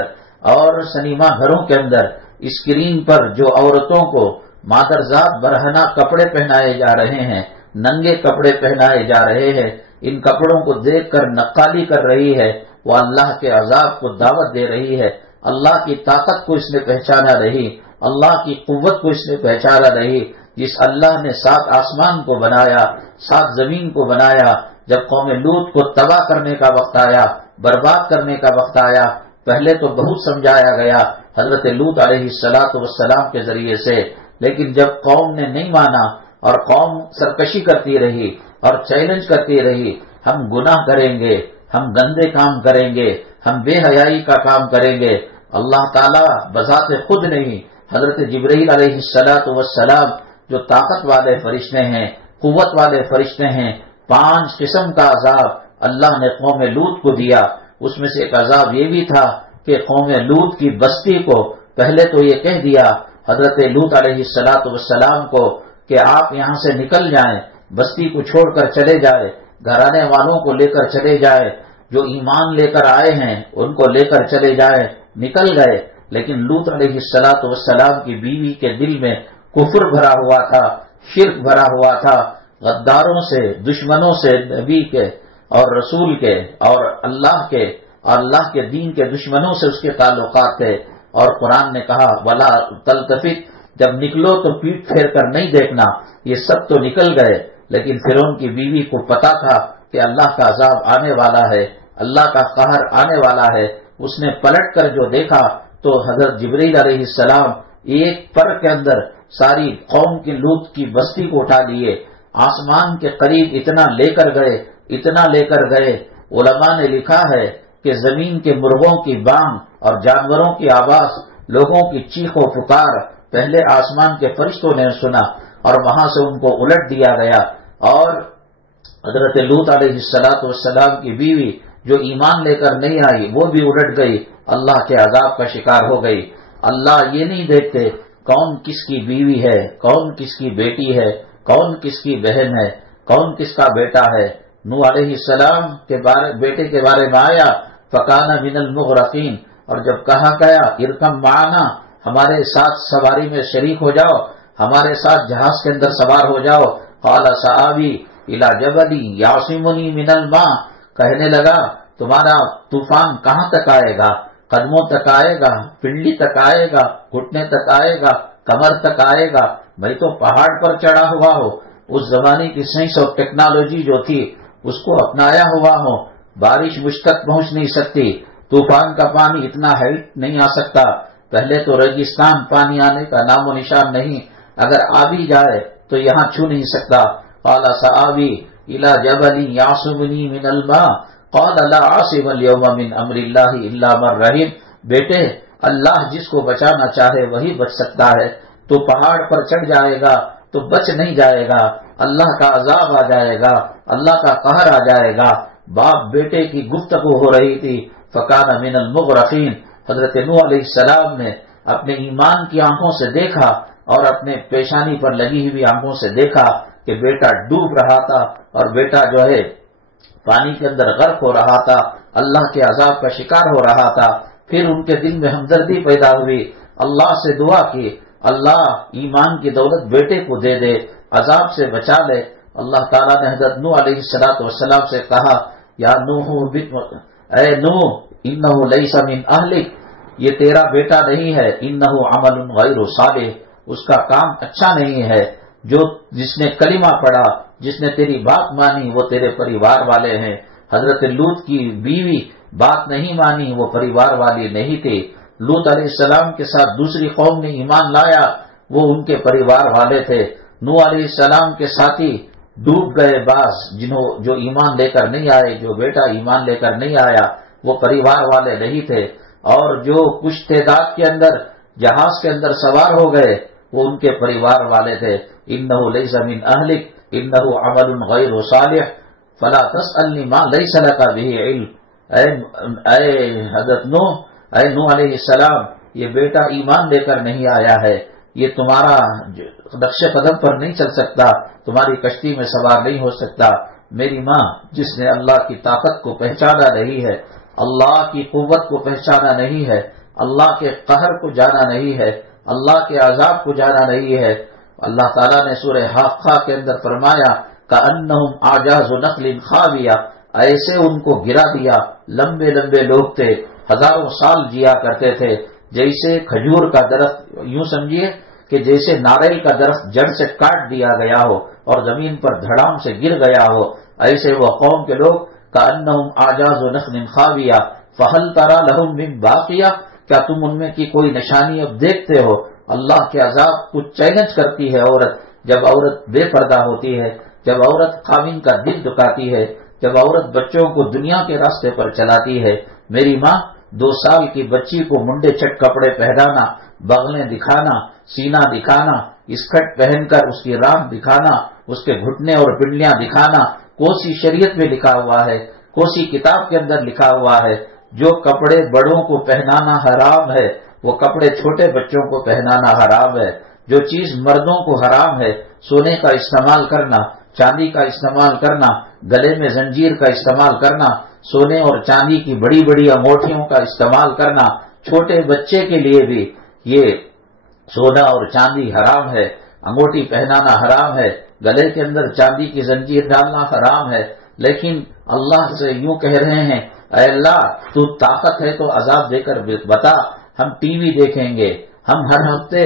اور سنیما گھروں کے اندر اسکرین پر جو عورتوں کو مادرزاد برہنہ کپڑے پہنائے جا رہے ہیں، ننگے کپڑے پہنائے جا رہے ہیں، ان کپڑوں کو دیکھ کر نقالی کر رہی ہے، وہ اللہ کے عذاب کو دعوت دے رہی ہے۔ اللہ کی طاقت کو اس نے پہچانا نہیں، اللہ کی قوت کو اس نے پہچانا نہیں۔ جس اللہ نے 7 آسمان کو بنایا، 7 زمین کو بنایا، جب قوم لوط کو تباہ کرنے کا وقت آیا، برباد کرنے کا وقت آیا، پہلے تو بہت سمجھایا گیا حضرت لوط علیہ السلام کے ذریعے سے، لیکن جب قوم نے نہیں مانا اور قوم سرکشی کرتی رہی اور چیلنج کرتی رہی، ہم گناہ کریں گے، ہم گندے کام کریں گے، ہم بے حیائی کا کام کریں گے، اللہ تعالیٰ بذات خود نہیں، حضرت جبرائیل علیہ السلام جو طاقت والے فرشتے ہیں، قوت والے فرشتے ہیں، 5 قسم کا عذاب اللہ نے قوم لوط کو دیا۔ اس میں سے ایک عذاب یہ بھی تھا کہ قوم لوط کی بستی کو پہلے تو یہ کہہ دیا حضرت لوط علیہ السلام کو کہ آپ یہاں سے نکل جائیں، بستی کو چھوڑ کر چلے جائے، گھرانے والوں کو لے کر چلے جائے، جو ایمان لے کر آئے ہیں ان کو لے کر چلے جائے۔ نکل گئے، لیکن لوط علیہ السلام کی بیوی کے دل میں کفر بھرا ہوا تھا، شرک بھرا ہوا تھا، غداروں سے، دشمنوں سے، نبی کے اور رسول کے اور اللہ کے دین کے دشمنوں سے اس کے تعلقات تھے۔ اور قرآن نے کہا ولا تلتفت، جب نکلو تو پیٹ پھیر کر نہیں دیکھنا۔ یہ سب تو نکل گئے، لیکن فرعون کی بیوی کو پتا تھا کہ اللہ کا عذاب آنے والا ہے، اللہ کا قہر آنے والا ہے۔ اس نے پلٹ کر جو دیکھا تو حضرت جبرائیل علیہ السلام ایک پر کے اندر ساری قوم کی لوط کی بستی کو اٹھا لیے، آسمان کے قریب اتنا لے کر گئے، علماء نے لکھا ہے کہ زمین کے مرغوں کی بانگ اور جانوروں کی آواز، لوگوں کی چیخ و پکار پہلے آسمان کے فرشتوں نے سنا اور وہاں سے ان کو الٹ دیا گیا، اور حضرت لوط علیہ السلام کی بیوی جو ایمان لے کر نہیں آئی وہ بھی الٹ گئی، اللہ کے عذاب کا شکار ہو گئی۔ اللہ یہ نہیں دیکھتے کون کس کی بیوی ہے، کون کس کی بیٹی ہے، کون کس کی بہن ہے، کون کس کا بیٹا ہے۔ نوح علیہ السلام کے بیٹے کے بارے میں آیا فکان من المغرقین، اور جب کہا گیا ارکم معنا، ہمارے ساتھ سواری میں شریک ہو جاؤ، ہمارے ساتھ جہاز کے اندر سوار ہو جاؤ، قال سآوی الی جبل یعصمنی من الماء، کہنے لگا تمہارا طوفان کہاں تک آئے گا؟ قدموں تک آئے گا، پنڈلی تک آئے گا، گھٹنے تک آئے گا، کمر تک آئے گا، میں تو پہاڑ پر چڑھا ہوا ہوں، اس زمانے کی سائنس اور ٹیکنالوجی جو تھی اس کو اپنایا ہوا ہوں، بارش مجھ تک پہنچ نہیں سکتی، طوفان کا پانی اتنا ہائٹ نہیں آ سکتا، پہلے تو ریگستان پانی آنے کا نام و نشان نہیں، اگر آ بھی جائے تو یہاں چھو نہیں سکتا۔ قال سآوی الی جبل یعصمنی من الماء قال لا عاصم اليوم من امر اللہ الا من رحم، بیٹے اللہ جس کو بچانا چاہے وہی بچ سکتا ہے، تو پہاڑ پر چڑھ جائے گا تو بچ نہیں جائے گا، اللہ کا عذاب آ جائے گا، اللہ کا قہر آ جائے گا۔ باپ بیٹے کی گفتگو ہو رہی تھی، فکان من المغرقین، حضرت نوح علیہ السلام نے اپنے ایمان کی آنکھوں سے دیکھا اور اپنے پیشانی پر لگی ہوئی آنکھوں سے دیکھا کہ بیٹا ڈوب رہا تھا اور بیٹا جو ہے پانی کے اندر غرق ہو رہا تھا، اللہ کے عذاب کا شکار ہو رہا تھا۔ پھر ان کے دل میں ہمدردی پیدا ہوئی، اللہ سے دعا کی، اللہ ایمان کی دولت بیٹے کو دے دے، عذاب سے بچا لے۔ اللہ تعالیٰ نے حضرت نوح علیہ السلام سے کہا، یا نوح اے نوح انہ لیس من اہلک، یہ تیرا بیٹا نہیں ہے، انہ عمل غیر صالح، اس کا کام اچھا نہیں ہے، جس نے کلمہ پڑھا، جس نے تیری بات مانی وہ تیرے پریوار والے ہیں۔ حضرت لوط کی بیوی بات نہیں مانی، وہ پریوار والی نہیں تھی۔ لوط علیہ السلام کے ساتھ دوسری قوم نے ایمان لایا، وہ ان کے پریوار والے تھے۔ نوح علیہ السلام کے ساتھی ڈوب گئے، بعض جو ایمان لے کر نہیں آئے، جو بیٹا ایمان لے کر نہیں آیا وہ پریوار والے نہیں تھے، اور جو کچھ تعداد کے اندر جہاز کے اندر سوار ہو گئے وہ ان کے پریوار والے تھے۔ انہ لیس من اہلک انہ عمل غیر صالح فلا تسألنی ما لیس لک بہ علم، اے حضرت نوح علیہ السلام، یہ بیٹا ایمان لے کر نہیں آیا ہے، یہ تمہارا نقش قدم پر نہیں چل سکتا، تمہاری کشتی میں سوار نہیں ہو سکتا۔ میری ماں جس نے اللہ کی طاقت کو پہچانا نہیں ہے، اللہ کی قوت کو پہچانا نہیں ہے، اللہ کے قہر کو جانا نہیں ہے، اللہ کے عذاب کو جانا نہیں ہے، اللہ تعالیٰ نے سورہ حاقہ کے اندر فرمایا کأنہم اعجاز نخل خاویہ، ایسے ان کو گرا دیا، لمبے لمبے لوگ تھے، ہزاروں سال جیا کرتے تھے، جیسے کھجور کا درخت، یوں سمجھیے کہ جیسے ناریل کا درخت جڑ سے کاٹ دیا گیا ہو اور زمین پر دھڑام سے گر گیا ہو، ایسے وہ قوم کے لوگ کأنہم اعجاز نخل خاویہ فہل تری لہم من باقیہ، کیا تم ان میں کی کوئی نشانی اب دیکھتے ہو؟ اللہ کے عذاب کو چیلنج کرتی ہے عورت، جب عورت بے پردہ ہوتی ہے، جب عورت خاوند کا دل دکاتی ہے، جب عورت بچوں کو دنیا کے راستے پر چلاتی ہے۔ میری ماں 2 سال کی بچی کو منڈے چٹ کپڑے پہنانا، بغلیں دکھانا، سینہ دکھانا، اسکرٹ پہن کر اس کی ران دکھانا، اس کے گھٹنے اور پنڈلیاں دکھانا، کوسی شریعت میں لکھا ہوا ہے، کوسی کتاب کے اندر لکھا ہوا ہے، جو کپڑے بڑوں کو پہنانا حرام ہے وہ کپڑے چھوٹے بچوں کو پہنانا حرام ہے۔ جو چیز مردوں کو حرام ہے، سونے کا استعمال کرنا، چاندی کا استعمال کرنا، گلے میں زنجیر کا استعمال کرنا، سونے اور چاندی کی بڑی بڑی انگوٹھیوں کا استعمال کرنا، چھوٹے بچے کے لیے بھی یہ سونا اور چاندی حرام ہے، انگوٹھی پہنانا حرام ہے، گلے کے اندر چاندی کی زنجیر ڈالنا حرام ہے۔ لیکن اللہ سے یوں کہہ رہے ہیں، اے اللہ تو طاقت ہے تو عذاب دے کر بتا، ہم ٹی وی دیکھیں گے، ہم ہر ہفتے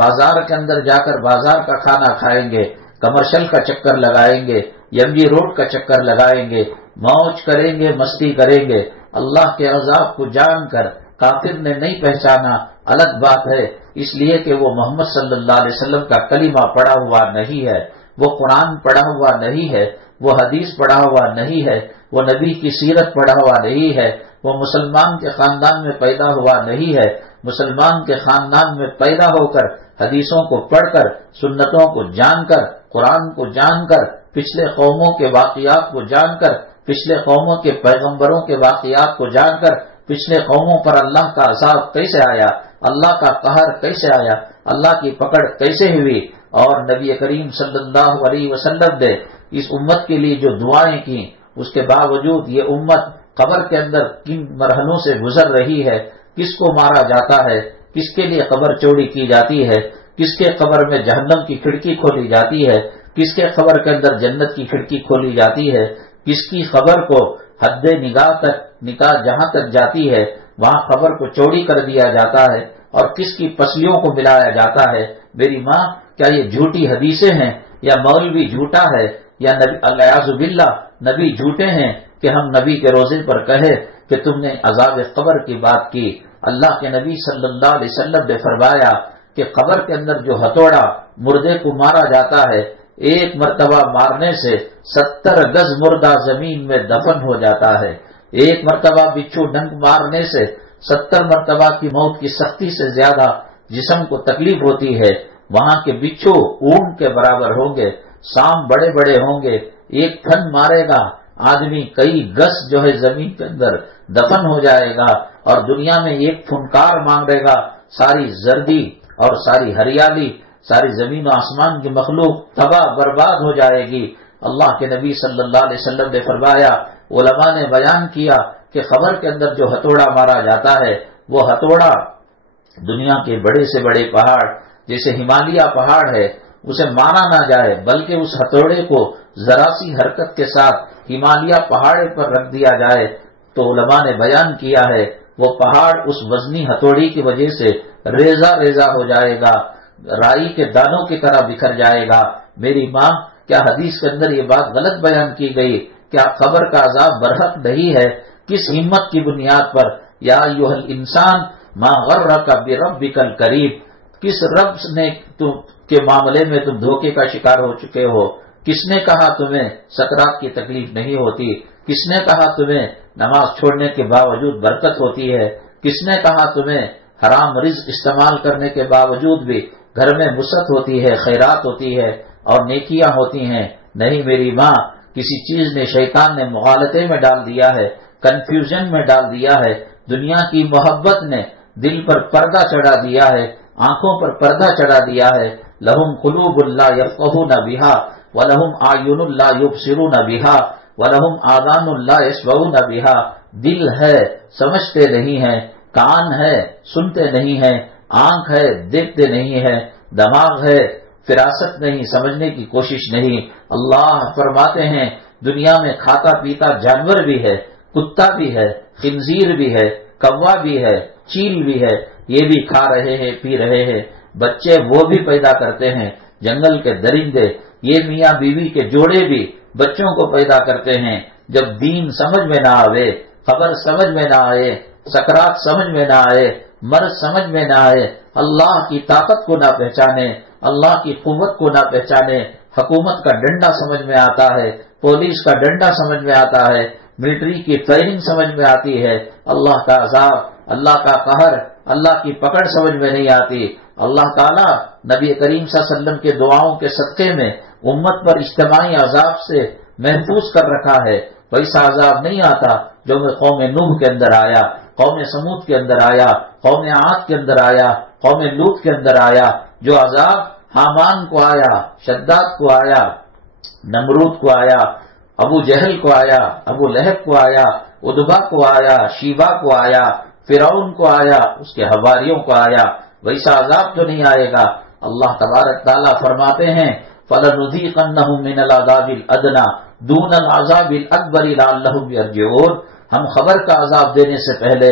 بازار کے اندر جا کر بازار کا کھانا کھائیں گے، کمرشل کا چکر لگائیں گے، MG روڈ کا چکر لگائیں گے، موج کریں گے، مستی کریں گے۔ اللہ کے عذاب کو جان کر کافر نے نہیں پہچانا الگ بات ہے، اس لیے کہ وہ محمد صلی اللہ علیہ وسلم کا کلمہ پڑھا ہوا نہیں ہے، وہ قرآن پڑھا ہوا نہیں ہے، وہ حدیث پڑھا ہوا نہیں ہے، وہ نبی کی سیرت پڑھا ہوا نہیں ہے، وہ مسلمان کے خاندان میں پیدا ہوا نہیں ہے۔ مسلمان کے خاندان میں پیدا ہو کر، حدیثوں کو پڑھ کر، سنتوں کو جان کر، قرآن کو جان کر، پچھلے قوموں کے واقعات کو جان کر، پچھلے قوموں کے پیغمبروں کے واقعات کو جان کر، پچھلے قوموں پر اللہ کا عذاب کیسے آیا، اللہ کا قہر کیسے آیا، اللہ کی پکڑ کیسے ہوئی، اور نبی کریم صلی اللہ علیہ وسلم نے اس امت کے لیے جو دعائیں کی، اس کے باوجود یہ امت قبر کے اندر کن مرحلوں سے گزر رہی ہے، کس کو مارا جاتا ہے، کس کے لیے قبر چوڑی کی جاتی ہے، کس کے قبر میں جہنم کی کھڑکی کھولی جاتی ہے، کس کے قبر کے اندر جنت کی کھڑکی کھولی جاتی ہے، کس کی خبر کو حد نگاہ جہاں تک جاتی ہے وہاں خبر کو چوڑی کر دیا جاتا ہے، اور کس کی پسلیوں کو ملایا جاتا ہے۔ میری ماں، کیا یہ جھوٹی حدیثیں ہیں، یا مولوی جھوٹا ہے، یا نبی الیاذ باللہ نبی جھوٹے ہیں کہ ہم نبی کے روزے پر کہیں کہ کہ تم نے عذاب قبر کی بات کی۔ اللہ کے نبی صلی اللہ علیہ وسلم نے فرمایا کہ قبر کے اندر جو ہتھوڑا مردے کو مارا جاتا ہے، ایک مرتبہ مارنے سے 70 گز مردہ زمین میں دفن ہو جاتا ہے۔ ایک مرتبہ بچھو ڈنک مارنے سے 70 مرتبہ کی موت کی سختی سے زیادہ جسم کو تکلیف ہوتی ہے۔ وہاں کے بچھو اونٹ کے برابر ہوں گے، سام بڑے بڑے ہوں گے۔ ایک پھن مارے گا آدمی کئی گز جو ہے زمین کے اندر دفن ہو جائے گا، اور دنیا میں ایک پھنکار مانگے گا، ساری زردی اور ساری ہریالی، ساری زمین و آسمان کی مخلوق تباہ برباد ہو جائے گی۔ اللہ کے نبی صلی اللہ علیہ وسلم نے فرمایا، علماء نے بیان کیا کہ قبر کے اندر جو ہتھوڑا مارا جاتا ہے، وہ ہتھوڑا دنیا کے بڑے سے بڑے پہاڑ جیسے ہمالیہ پہاڑ ہے اسے مارا نہ جائے، بلکہ اس ہتھوڑے کو ذرا سی حرکت کے ساتھ ہمالیہ پہاڑ پر رکھ دیا جائے تو علماء نے بیان کیا ہے وہ پہاڑ اس وزنی ہتھوڑی کی وجہ سے ریزہ ریزہ ہو جائے گا، رائی کے دانوں کی طرح بکھر جائے گا۔ میری ماں، کیا حدیث کے اندر یہ بات غلط بیان کی گئی؟ کیا قبر کا عذاب برحق نہیں ہے؟ کس ہمت کی بنیاد پر؟ یا ایھا الانسان ما غرک بربک الکریم، کس رب نے کے معاملے میں تم دھوکے کا شکار ہو چکے ہو؟ کس نے کہا تمہیں سکرات کی تکلیف نہیں ہوتی؟ کس نے کہا تمہیں نماز چھوڑنے کے باوجود برکت ہوتی ہے؟ کس نے کہا تمہیں حرام رزق استعمال کرنے کے باوجود بھی گھر میں وسعت ہوتی ہے، خیرات ہوتی ہے اور نیکیاں ہوتی ہیں؟ نہیں میری ماں، کسی چیز نے، شیطان نے مغالطے میں ڈال دیا ہے، کنفیوژن میں ڈال دیا ہے۔ دنیا کی محبت نے دل پر پردہ چڑھا دیا ہے، آنکھوں پر پردہ چڑھا دیا ہے۔ لہم قلوب لا یفقہون بہا وَلَهُمْ أَعْیُنٌ لَا یُبْصِرُونَ بِہَا وَلَهُمْ آذَانٌ لَا یسْمَعُونَ بِہَا، دل ہے سمجھتے نہیں ہیں، کان ہے سنتے نہیں ہیں، آنکھ ہے دیکھتے نہیں ہیں، دماغ ہے فراست نہیں، سمجھنے کی کوشش نہیں۔ اللہ فرماتے ہیں دنیا میں کھاتا پیتا جانور بھی ہے، کتا بھی ہے، خنزیر بھی ہے، کوا بھی ہے، چیل بھی ہے، یہ بھی کھا رہے ہیں پی رہے ہیں۔ بچے وہ بھی پیدا کرتے ہیں، جنگل کے درندے، یہ میاں بیوی کے جوڑے بھی بچوں کو پیدا کرتے ہیں۔ جب دین سمجھ میں نہ آئے، خبر سمجھ میں نہ آئے، سکرات سمجھ میں نہ آئے، مرض سمجھ میں نہ آئے، اللہ کی طاقت کو نہ پہچانے، اللہ کی قوت کو نہ پہچانے، حکومت کا ڈنڈا سمجھ میں آتا ہے، پولیس کا ڈنڈا سمجھ میں آتا ہے، ملٹری کی ٹریننگ سمجھ میں آتی ہے، اللہ کا عذاب، اللہ کا قہر، اللہ کی پکڑ سمجھ میں نہیں آتی۔ اللہ تعالیٰ نبی کریم صلی اللہ علیہ وسلم کے دعاؤں کے صدقے میں امت پر اجتماعی عذاب سے محفوظ کر رکھا ہے۔ ویسا عذاب نہیں آتا جو قوم نوح کے اندر آیا، قوم سمود کے اندر آیا، قوم عاد کے اندر آیا، قوم لوط کے اندر آیا۔ جو عذاب حامان کو آیا، شداد کو آیا، نمرود کو آیا، ابو جہل کو آیا، ابو لہب کو آیا، ادبا کو آیا، شیبا کو آیا، فرعون کو آیا، اس کے حواریوں کو آیا، ویسا عذاب تو نہیں آئے گا۔ اللہ تبارک تعالیٰ فرماتے ہیں فَلَنُذِيقَنَّهُم مِّنَ الْعَذَابِ الْأَدْنَىٰ دُونَ الْعَذَابِ الْأَكْبَرِ لَعَلَّهُمْ يَرْجِعُونَ، ہم خبر کا عذاب دینے سے پہلے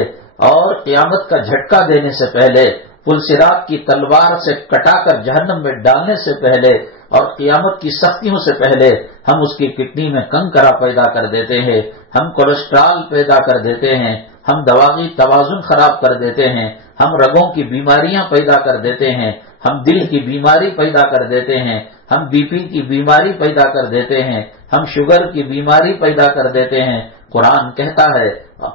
اور قیامت کا جھٹکا دینے سے پہلے، پلصراط کی تلوار سے کٹا کر جہنم میں ڈالنے سے پہلے اور قیامت کی سختیوں سے پہلے ہم اس کی کڈنی میں کنکرا پیدا کر دیتے ہیں، ہم کولیسٹرول پیدا کر دیتے ہیں، ہم دماغی توازن خراب کر دیتے ہیں، ہم رگوں کی بیماریاں پیدا کر دیتے ہیں، ہم دل کی بیماری پیدا کر دیتے ہیں، ہم بی پی کی بیماری پیدا کر دیتے ہیں، ہم شوگر کی بیماری پیدا کر دیتے ہیں۔ قرآن کہتا ہے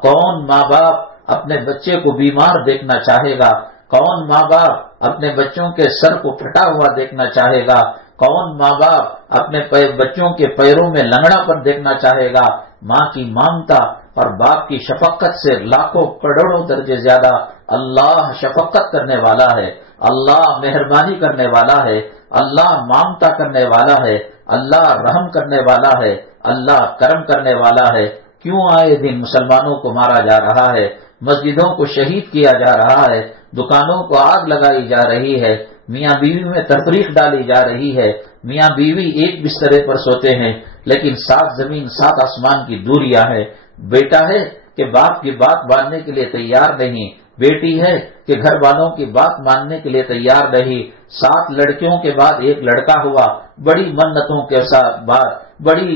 کون ماں باپ اپنے بچے کو بیمار دیکھنا چاہے گا؟ کون ماں باپ اپنے بچوں کے سر کو پھٹا ہوا دیکھنا چاہے گا؟ کون ماں باپ اپنے بچوں کے پیروں میں لنگڑا پر دیکھنا چاہے گا؟ ماں کی مامتا اور باپ کی شفقت سے لاکھوں کروڑوں درجے زیادہ اللہ شفقت کرنے والا ہے، اللہ مہربانی کرنے والا ہے، اللہ مامتا کرنے والا ہے، اللہ رحم کرنے والا ہے، اللہ کرم کرنے والا ہے۔ کیوں آئے دن مسلمانوں کو مارا جا رہا ہے، مسجدوں کو شہید کیا جا رہا ہے، دکانوں کو آگ لگائی جا رہی ہے، میاں بیوی میں تفریق ڈالی جا رہی ہے، میاں بیوی ایک بسترے پر سوتے ہیں لیکن 7 زمین 7 آسمان کی دوریاں ہے۔ بیٹا ہے کہ باپ کی بات ماننے کے لیے تیار نہیں، بیٹی ہے کہ گھر والوں کی بات ماننے کے لیے تیار نہیں۔ 7 لڑکیوں کے بعد ایک لڑکا ہوا، بڑی منتوں کے ساتھ بعد، بڑی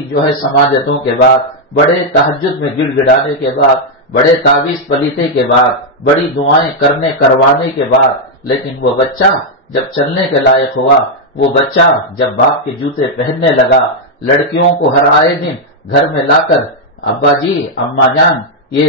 سماجتوں کے بعد، بڑے تہجد میں گڑ گڑانے کے بعد بڑے تعویذ پلیتے کے بعد، بڑی دعائیں کروانے کے بعد، لیکن وہ بچہ جب چلنے کے لائق ہوا، وہ بچہ جب باپ کے جوتے پہننے لگا، لڑکیوں کو ہر آئے دن گھر میں لا کر ابا جی اماں جان یہ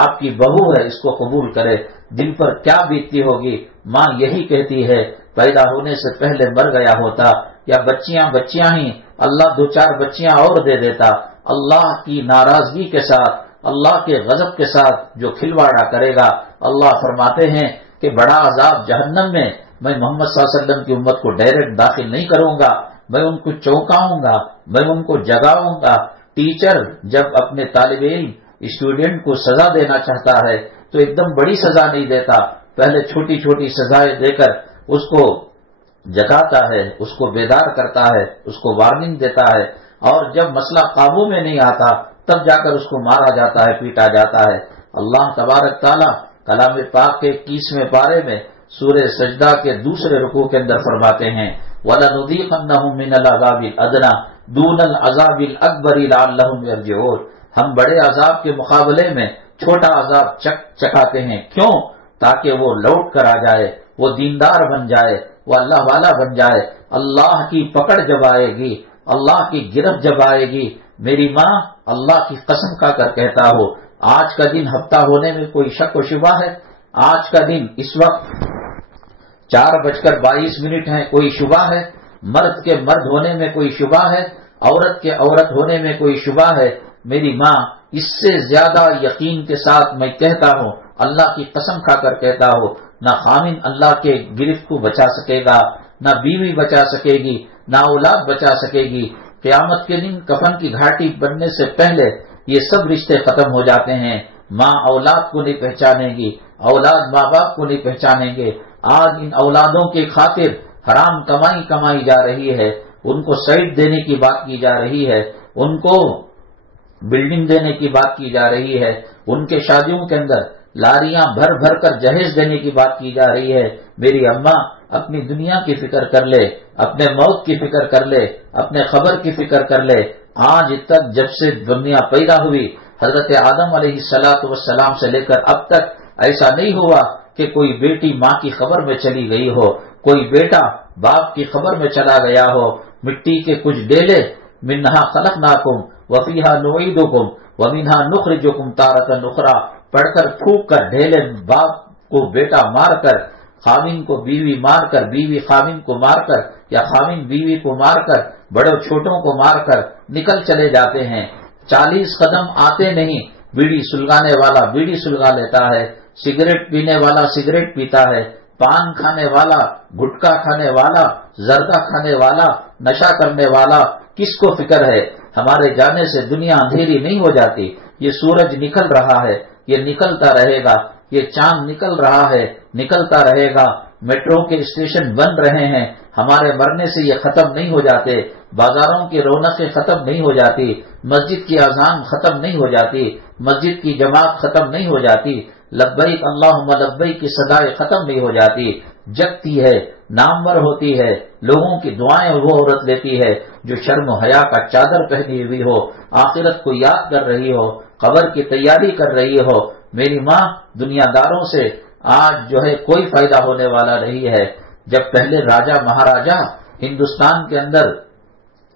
آپ کی بہو ہے، اس کو قبول کرے، دل پر کیا بیتتی ہوگی۔ ماں یہی کہتی ہے پیدا ہونے سے پہلے مر گیا ہوتا، یا بچیاں ہی اللہ 2-4 بچیاں اور دے دیتا۔ اللہ کی ناراضگی کے ساتھ، اللہ کے غضب کے ساتھ جو کھلواڑا کرے گا، اللہ فرماتے ہیں کہ بڑا عذاب جہنم میں میں محمد صلی اللہ علیہ وسلم کی امت کو ڈائریکٹ داخل نہیں کروں گا، میں ان کو چونکاؤں گا، میں ان کو جگاؤں گا۔ ٹیچر جب اپنے طالب علم اسٹوڈنٹ کو سزا دینا چاہتا ہے تو ایک دم بڑی سزا نہیں دیتا، پہلے چھوٹی چھوٹی سزائیں دے کر اس کو جگاتا ہے، اس کو بیدار کرتا ہے، اس کو وارننگ دیتا ہے، اور جب مسئلہ قابو میں نہیں آتا تب جا کر اس کو مارا جاتا ہے، پیٹا جاتا ہے۔ اللہ تبارک تعالیٰ کلام پاک کے 21ویں پارے میں سورہ سجدہ کے دوسرے رکوع کے اندر فرماتے ہیں وَلَنُذِيقَنَّهُم مِّنَ الْعَذَابِ الْأَدْنَىٰ دُونَ الْعَذَابِ الْأَكْبَرِ لَعَلَّهُمْ يَرْجِعُونَ، ہم بڑے عذاب کے مقابلے میں چھوٹا عذاب چکھاتے ہیں، کیوں؟ تاکہ وہ لوٹ کر آ جائے، وہ دیندار بن جائے، وہ اللہ والا بن جائے۔ اللہ کی پکڑ جب آئے گی، اللہ کی گرفت جب آئے گی، میری ماں اللہ کی قسم کھا کر کہتا ہو، آج کا دن ہفتہ ہونے میں کوئی شک و شبہ ہے؟ آج کا دن اس وقت 4:22 ہیں، کوئی شبہ ہے؟ مرد کے مرد ہونے میں کوئی شبہ ہے؟ عورت کے عورت ہونے میں کوئی شبہ ہے؟ میری ماں اس سے زیادہ یقین کے ساتھ میں کہتا ہوں، اللہ کی قسم کھا کر کہتا ہوں، نہ خامن اللہ کے گرفت کو بچا سکے گا، نہ بیوی بچا سکے گی، نہ اولاد بچا سکے گی۔ قیامت کے دن کفن کی گھاٹی بننے سے پہلے یہ سب رشتے ختم ہو جاتے ہیں۔ ماں اولاد کو نہیں پہچانے گی، اولاد ماں باپ کو نہیں پہچانیں گے۔ آج ان اولادوں کی خاطر حرام کمائی جا رہی ہے، ان کو سائٹ دینے کی بات کی جا رہی ہے، ان کو بلڈنگ دینے کی بات کی جا رہی ہے، ان کے شادیوں کے اندر لاریاں بھر کر جہیز دینے کی بات کی جا رہی ہے۔ میری اماں اپنی دنیا کی فکر کر لے، اپنے موت کی فکر کر لے، اپنے خبر کی فکر کر لے۔ آج تک جب سے دنیا پیدا ہوئی، حضرت آدم علیہ السلام سے لے کر اب تک ایسا نہیں ہوا کہ کوئی بیٹی ماں کی خبر میں چلی گئی ہو، کوئی بیٹا باپ کی خبر میں چلا گیا ہو۔ مٹی کے کچھ ڈیلے، منہا خلقناکم وفیہا نعیدکم ومنہا نخرجکم تارۃ اخری، پڑھ کر پھونک کر ڈھیلے باپ کو بیٹا مار کر، خامن کو بیوی مار کر، بیوی خامن کو مار کر، یا خامن بیوی کو مار کر، بڑوں چھوٹوں کو مار کر نکل چلے جاتے ہیں۔ 40 قدم آتے نہیں بیڑی سلگانے والا بیڑی سلگا لیتا ہے، سگریٹ پینے والا سگریٹ پیتا ہے، پان کھانے والا، گٹکا کھانے والا، زردہ کھانے والا، نشہ کرنے والا، کس کو فکر ہے؟ ہمارے جانے سے دنیا اندھیری نہیں ہو جاتی۔ یہ سورج نکل رہا ہے، یہ نکلتا رہے گا، یہ چاند نکل رہا ہے، نکلتا رہے گا، میٹرو کے اسٹیشن بن رہے ہیں، ہمارے مرنے سے یہ ختم نہیں ہو جاتے، بازاروں کی رونقیں ختم نہیں ہو جاتی، مسجد کی اذان ختم نہیں ہو جاتی، مسجد کی جماعت ختم نہیں ہو جاتی، لبیک اللہم لبیک کی صدائیں ختم نہیں ہو جاتی، جگتی ہے، نامور ہوتی ہے، لوگوں کی دعائیں وہ عورت لیتی ہے جو شرم و حیا کا چادر پہنی ہوئی ہو، آخرت کو یاد کر رہی ہو، قبر کی تیاری کر رہی ہو۔ میری ماں دنیا داروں سے آج جو ہے کوئی فائدہ ہونے والا نہیں ہے۔ جب پہلے راجہ مہاراجہ ہندوستان کے اندر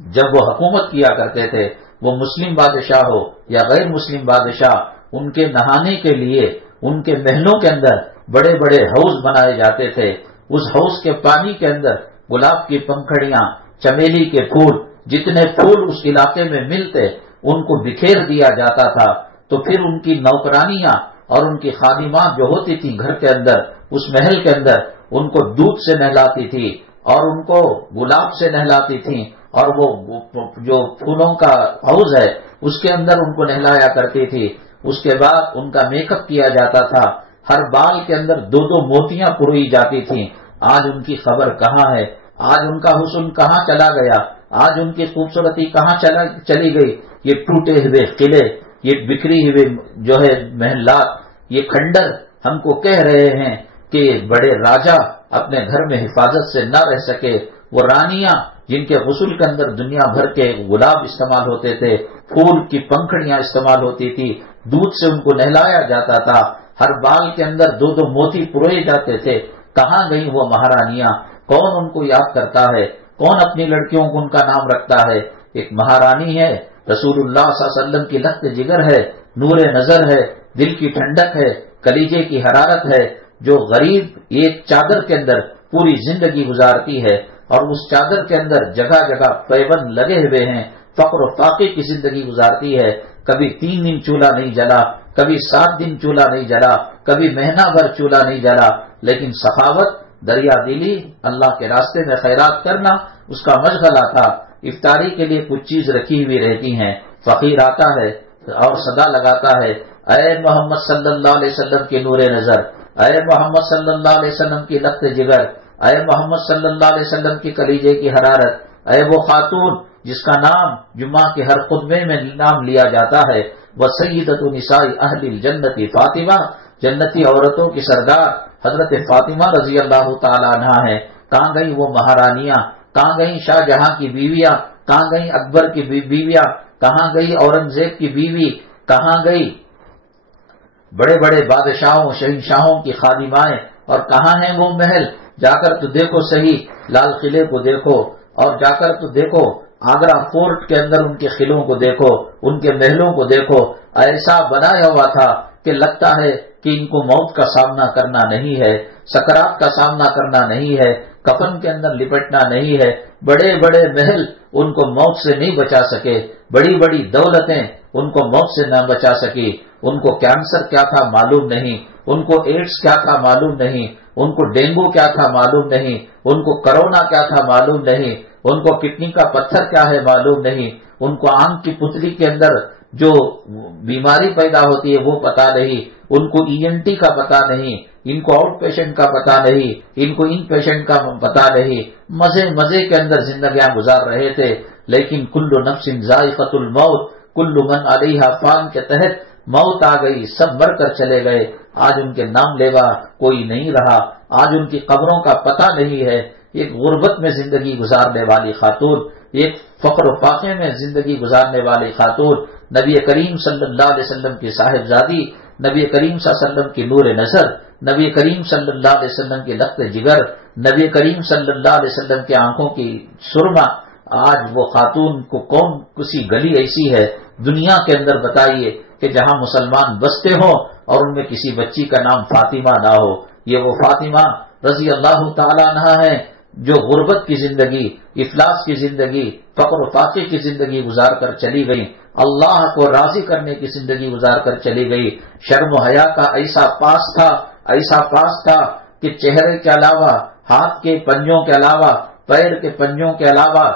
جب وہ حکومت کیا کرتے تھے، وہ مسلم بادشاہ ہو یا غیر مسلم بادشاہ، ان کے نہانے کے لیے ان کے محلوں کے اندر بڑے بڑے حوض بنائے جاتے تھے۔ اس حوض کے پانی کے اندر گلاب کی پنکھڑیاں، چمیلی کے پھول، جتنے پھول اس علاقے میں ملتے ان کو بکھیر دیا جاتا تھا۔ تو پھر ان کی نوکرانیاں اور ان کی خادمات جو ہوتی تھی گھر کے اندر، اس محل کے اندر، ان کو دودھ سے نہلاتی تھی اور ان کو گلاب سے نہلاتی تھی، اور وہ جو پھولوں کا حوض ہے اس کے اندر ان کو نہلایا کرتی تھی۔ اس کے بعد ان کا میک اپ کیا جاتا تھا، ہر بال کے اندر 2 موتیاں پروئی جاتی تھیں۔ آج ان کی خبر کہاں ہے؟ آج ان کا حسن کہاں چلا گیا؟ آج ان کی خوبصورتی کہاں چلی گئی؟ یہ ٹوٹے ہوئے قلعے، یہ بکھری ہوئے جو ہے محلات، یہ کھنڈر ہم کو کہہ رہے ہیں کہ بڑے راجہ اپنے گھر میں حفاظت سے نہ رہ سکے، وہ رانیاں جن کے غسل کے اندر دنیا بھر کے گلاب استعمال ہوتے تھے، پھول کی پنکھڑیاں استعمال ہوتی تھی، دودھ سے ان کو نہلایا جاتا تھا، ہر بال کے اندر 2 موتی پروئے جاتے تھے۔ کہاں گئی وہ مہارانیاں؟ کون ان کو یاد کرتا ہے؟ کون اپنی لڑکیوں کو ان کا نام رکھتا ہے؟ ایک مہارانی ہے، رسول اللہ صلی اللہ علیہ وسلم کی لخت جگر ہے، نور نظر ہے، دل کی ٹھنڈک ہے، کلیجے کی حرارت ہے، جو غریب ایک چادر کے اندر پوری زندگی گزارتی ہے، اور اس چادر کے اندر جگہ جگہ پیبند لگے ہوئے ہیں، فقر و فاقے کی زندگی گزارتی ہے۔ کبھی 3 دن چولہا نہیں جلا، کبھی 7 دن چولہا نہیں جلا، کبھی مہینہ بھر چولہا نہیں جلا، لیکن سخاوت، دریا دلی، اللہ کے راستے میں خیرات کرنا اس کا مشغلہ تھا۔ افطاری کے لیے کچھ چیز رکھی ہوئی رہتی ہیں، فقیر آتا ہے اور صدا لگاتا ہے، اے محمد صلی اللہ علیہ وسلم کے نور نظر، اے محمد صلی اللہ علیہ وسلم کی لخت جگر، اے محمد صلی اللہ علیہ وسلم کی کلیجے کی حرارت، اے وہ خاتون جس کا نام جمعہ کے ہر خطبے میں نام لیا جاتا ہے، وہ سیدۃ نساء اہل الجنت فاطمہ، جنتی عورتوں کی سردار حضرت فاطمہ رضی اللہ تعالی عنہا ہے۔ کہاں گئی وہ مہارانیاں؟ کہاں گئی شاہ جہاں کی بیویاں؟ کہاں گئی اکبر کی بیویاں؟ کہاں گئی اورنگزیب کی بیوی؟ کہاں گئی بڑے بڑے بادشاہوں شہنشاہوں کی خادمائیں؟ اور کہاں ہیں وہ محل؟ جا کر تو دیکھو صحیح، لال قلعے کو دیکھو، اور جا کر تو دیکھو آگرہ فورٹ کے اندر ان کے قلعوں کو دیکھو، ان کے محلوں کو دیکھو، ایسا بنایا ہوا تھا کہ لگتا ہے کہ ان کو موت کا سامنا کرنا نہیں ہے، سکرات کا سامنا کرنا نہیں ہے، کفن کے اندر لپٹنا نہیں ہے۔ بڑے بڑے محل ان کو موت سے نہیں بچا سکے، بڑی بڑی دولتیں ان کو موت سے نہ بچا سکی۔ ان کو کینسر کیا تھا معلوم نہیں، ان کو ایڈز کیا تھا معلوم نہیں، ان کو ڈینگو کیا تھا معلوم نہیں، ان کو کرونا کیا تھا معلوم نہیں، ان کو کڈنی کا پتھر کیا ہے معلوم نہیں، ان کو آنکھ کی پتلی کے اندر جو بیماری پیدا ہوتی ہے وہ پتا نہیں، ان کو ENT کا پتا نہیں، ان کو آؤٹ پیشنٹ کا پتا نہیں، ان کو ان پیشنٹ کا پتا نہیں۔ مزے کے اندر زندگیاں گزار رہے تھے، لیکن کل نفس ذائقۃ الموت، کل من علیہا فان کے تحت موت آ گئی، سب مر کر چلے گئے۔ آج ان کے نام لیوا کوئی نہیں رہا، آج ان کی قبروں کا پتہ نہیں ہے۔ ایک غربت میں زندگی گزارنے والی خاتون، ایک فقر و فاقے میں زندگی گزارنے والی خاتون، نبی کریم صلی اللہ علیہ وسلم کی صاحبزادی، نبی کریم صلی اللہ علیہ وسلم کی نور نظر، نبی کریم صلی اللہ علیہ وسلم کی لخت جگر، نبی کریم صلی اللہ علیہ وسلم کی آنکھوں کی سرما۔ آج وہ خاتون کو کون کسی گلی ایسی ہے دنیا کے اندر بتائیے کہ جہاں مسلمان بستے ہوں اور ان میں کسی بچی کا نام فاطمہ نہ ہو؟ یہ وہ فاطمہ رضی اللہ تعالی عنہا ہے جو غربت کی زندگی، افلاس کی زندگی، فقر و فاقے کی زندگی گزار کر چلی گئی، اللہ کو راضی کرنے کی زندگی گزار کر چلی گئی۔ شرم و حیا کا ایسا پاس تھا کہ چہرے کے علاوہ، ہاتھ کے پنجوں کے علاوہ، پیر کے پنجوں کے علاوہ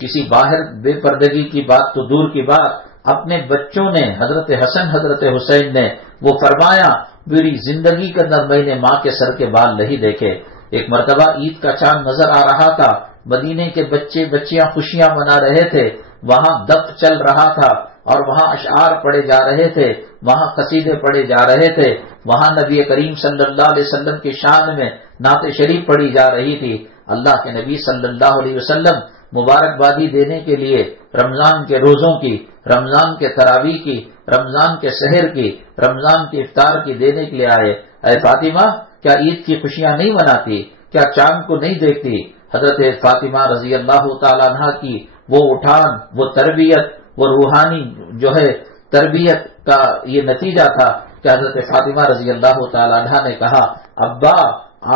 کسی باہر بے پردگی کی بات تو دور کی بات، اپنے بچوں نے، حضرت حسن حضرت حسین نے، وہ فرمایا میری زندگی کے اندر میں نے ماں کے سر کے بال نہیں دیکھے۔ ایک مرتبہ عید کا چاند نظر آ رہا تھا، مدینے کے بچے بچیاں خوشیاں منا رہے تھے، وہاں دف چل رہا تھا اور وہاں اشعار پڑھے جا رہے تھے، وہاں قصیدے پڑھے جا رہے تھے، وہاں نبی کریم صلی اللہ علیہ وسلم کی شان میں نعت شریف پڑھی جا رہی تھی۔ اللہ کے نبی صلی اللہ علیہ وسلم مبارکبادی دینے کے لیے رمضان کے روزوں کی، رمضان کے تراویح کی، رمضان کے سحر کی، رمضان کے افطار کی دینے کے لیے آئے۔ اے فاطمہ کیا عید کی خوشیاں نہیں مناتی؟ کیا چاند کو نہیں دیکھتی؟ حضرت فاطمہ رضی اللہ تعالیٰ عنہ کی وہ اٹھان، وہ تربیت، وہ روحانی جو ہے تربیت کا یہ نتیجہ تھا کہ حضرت فاطمہ رضی اللہ تعالیٰ عنہ نے کہا ابا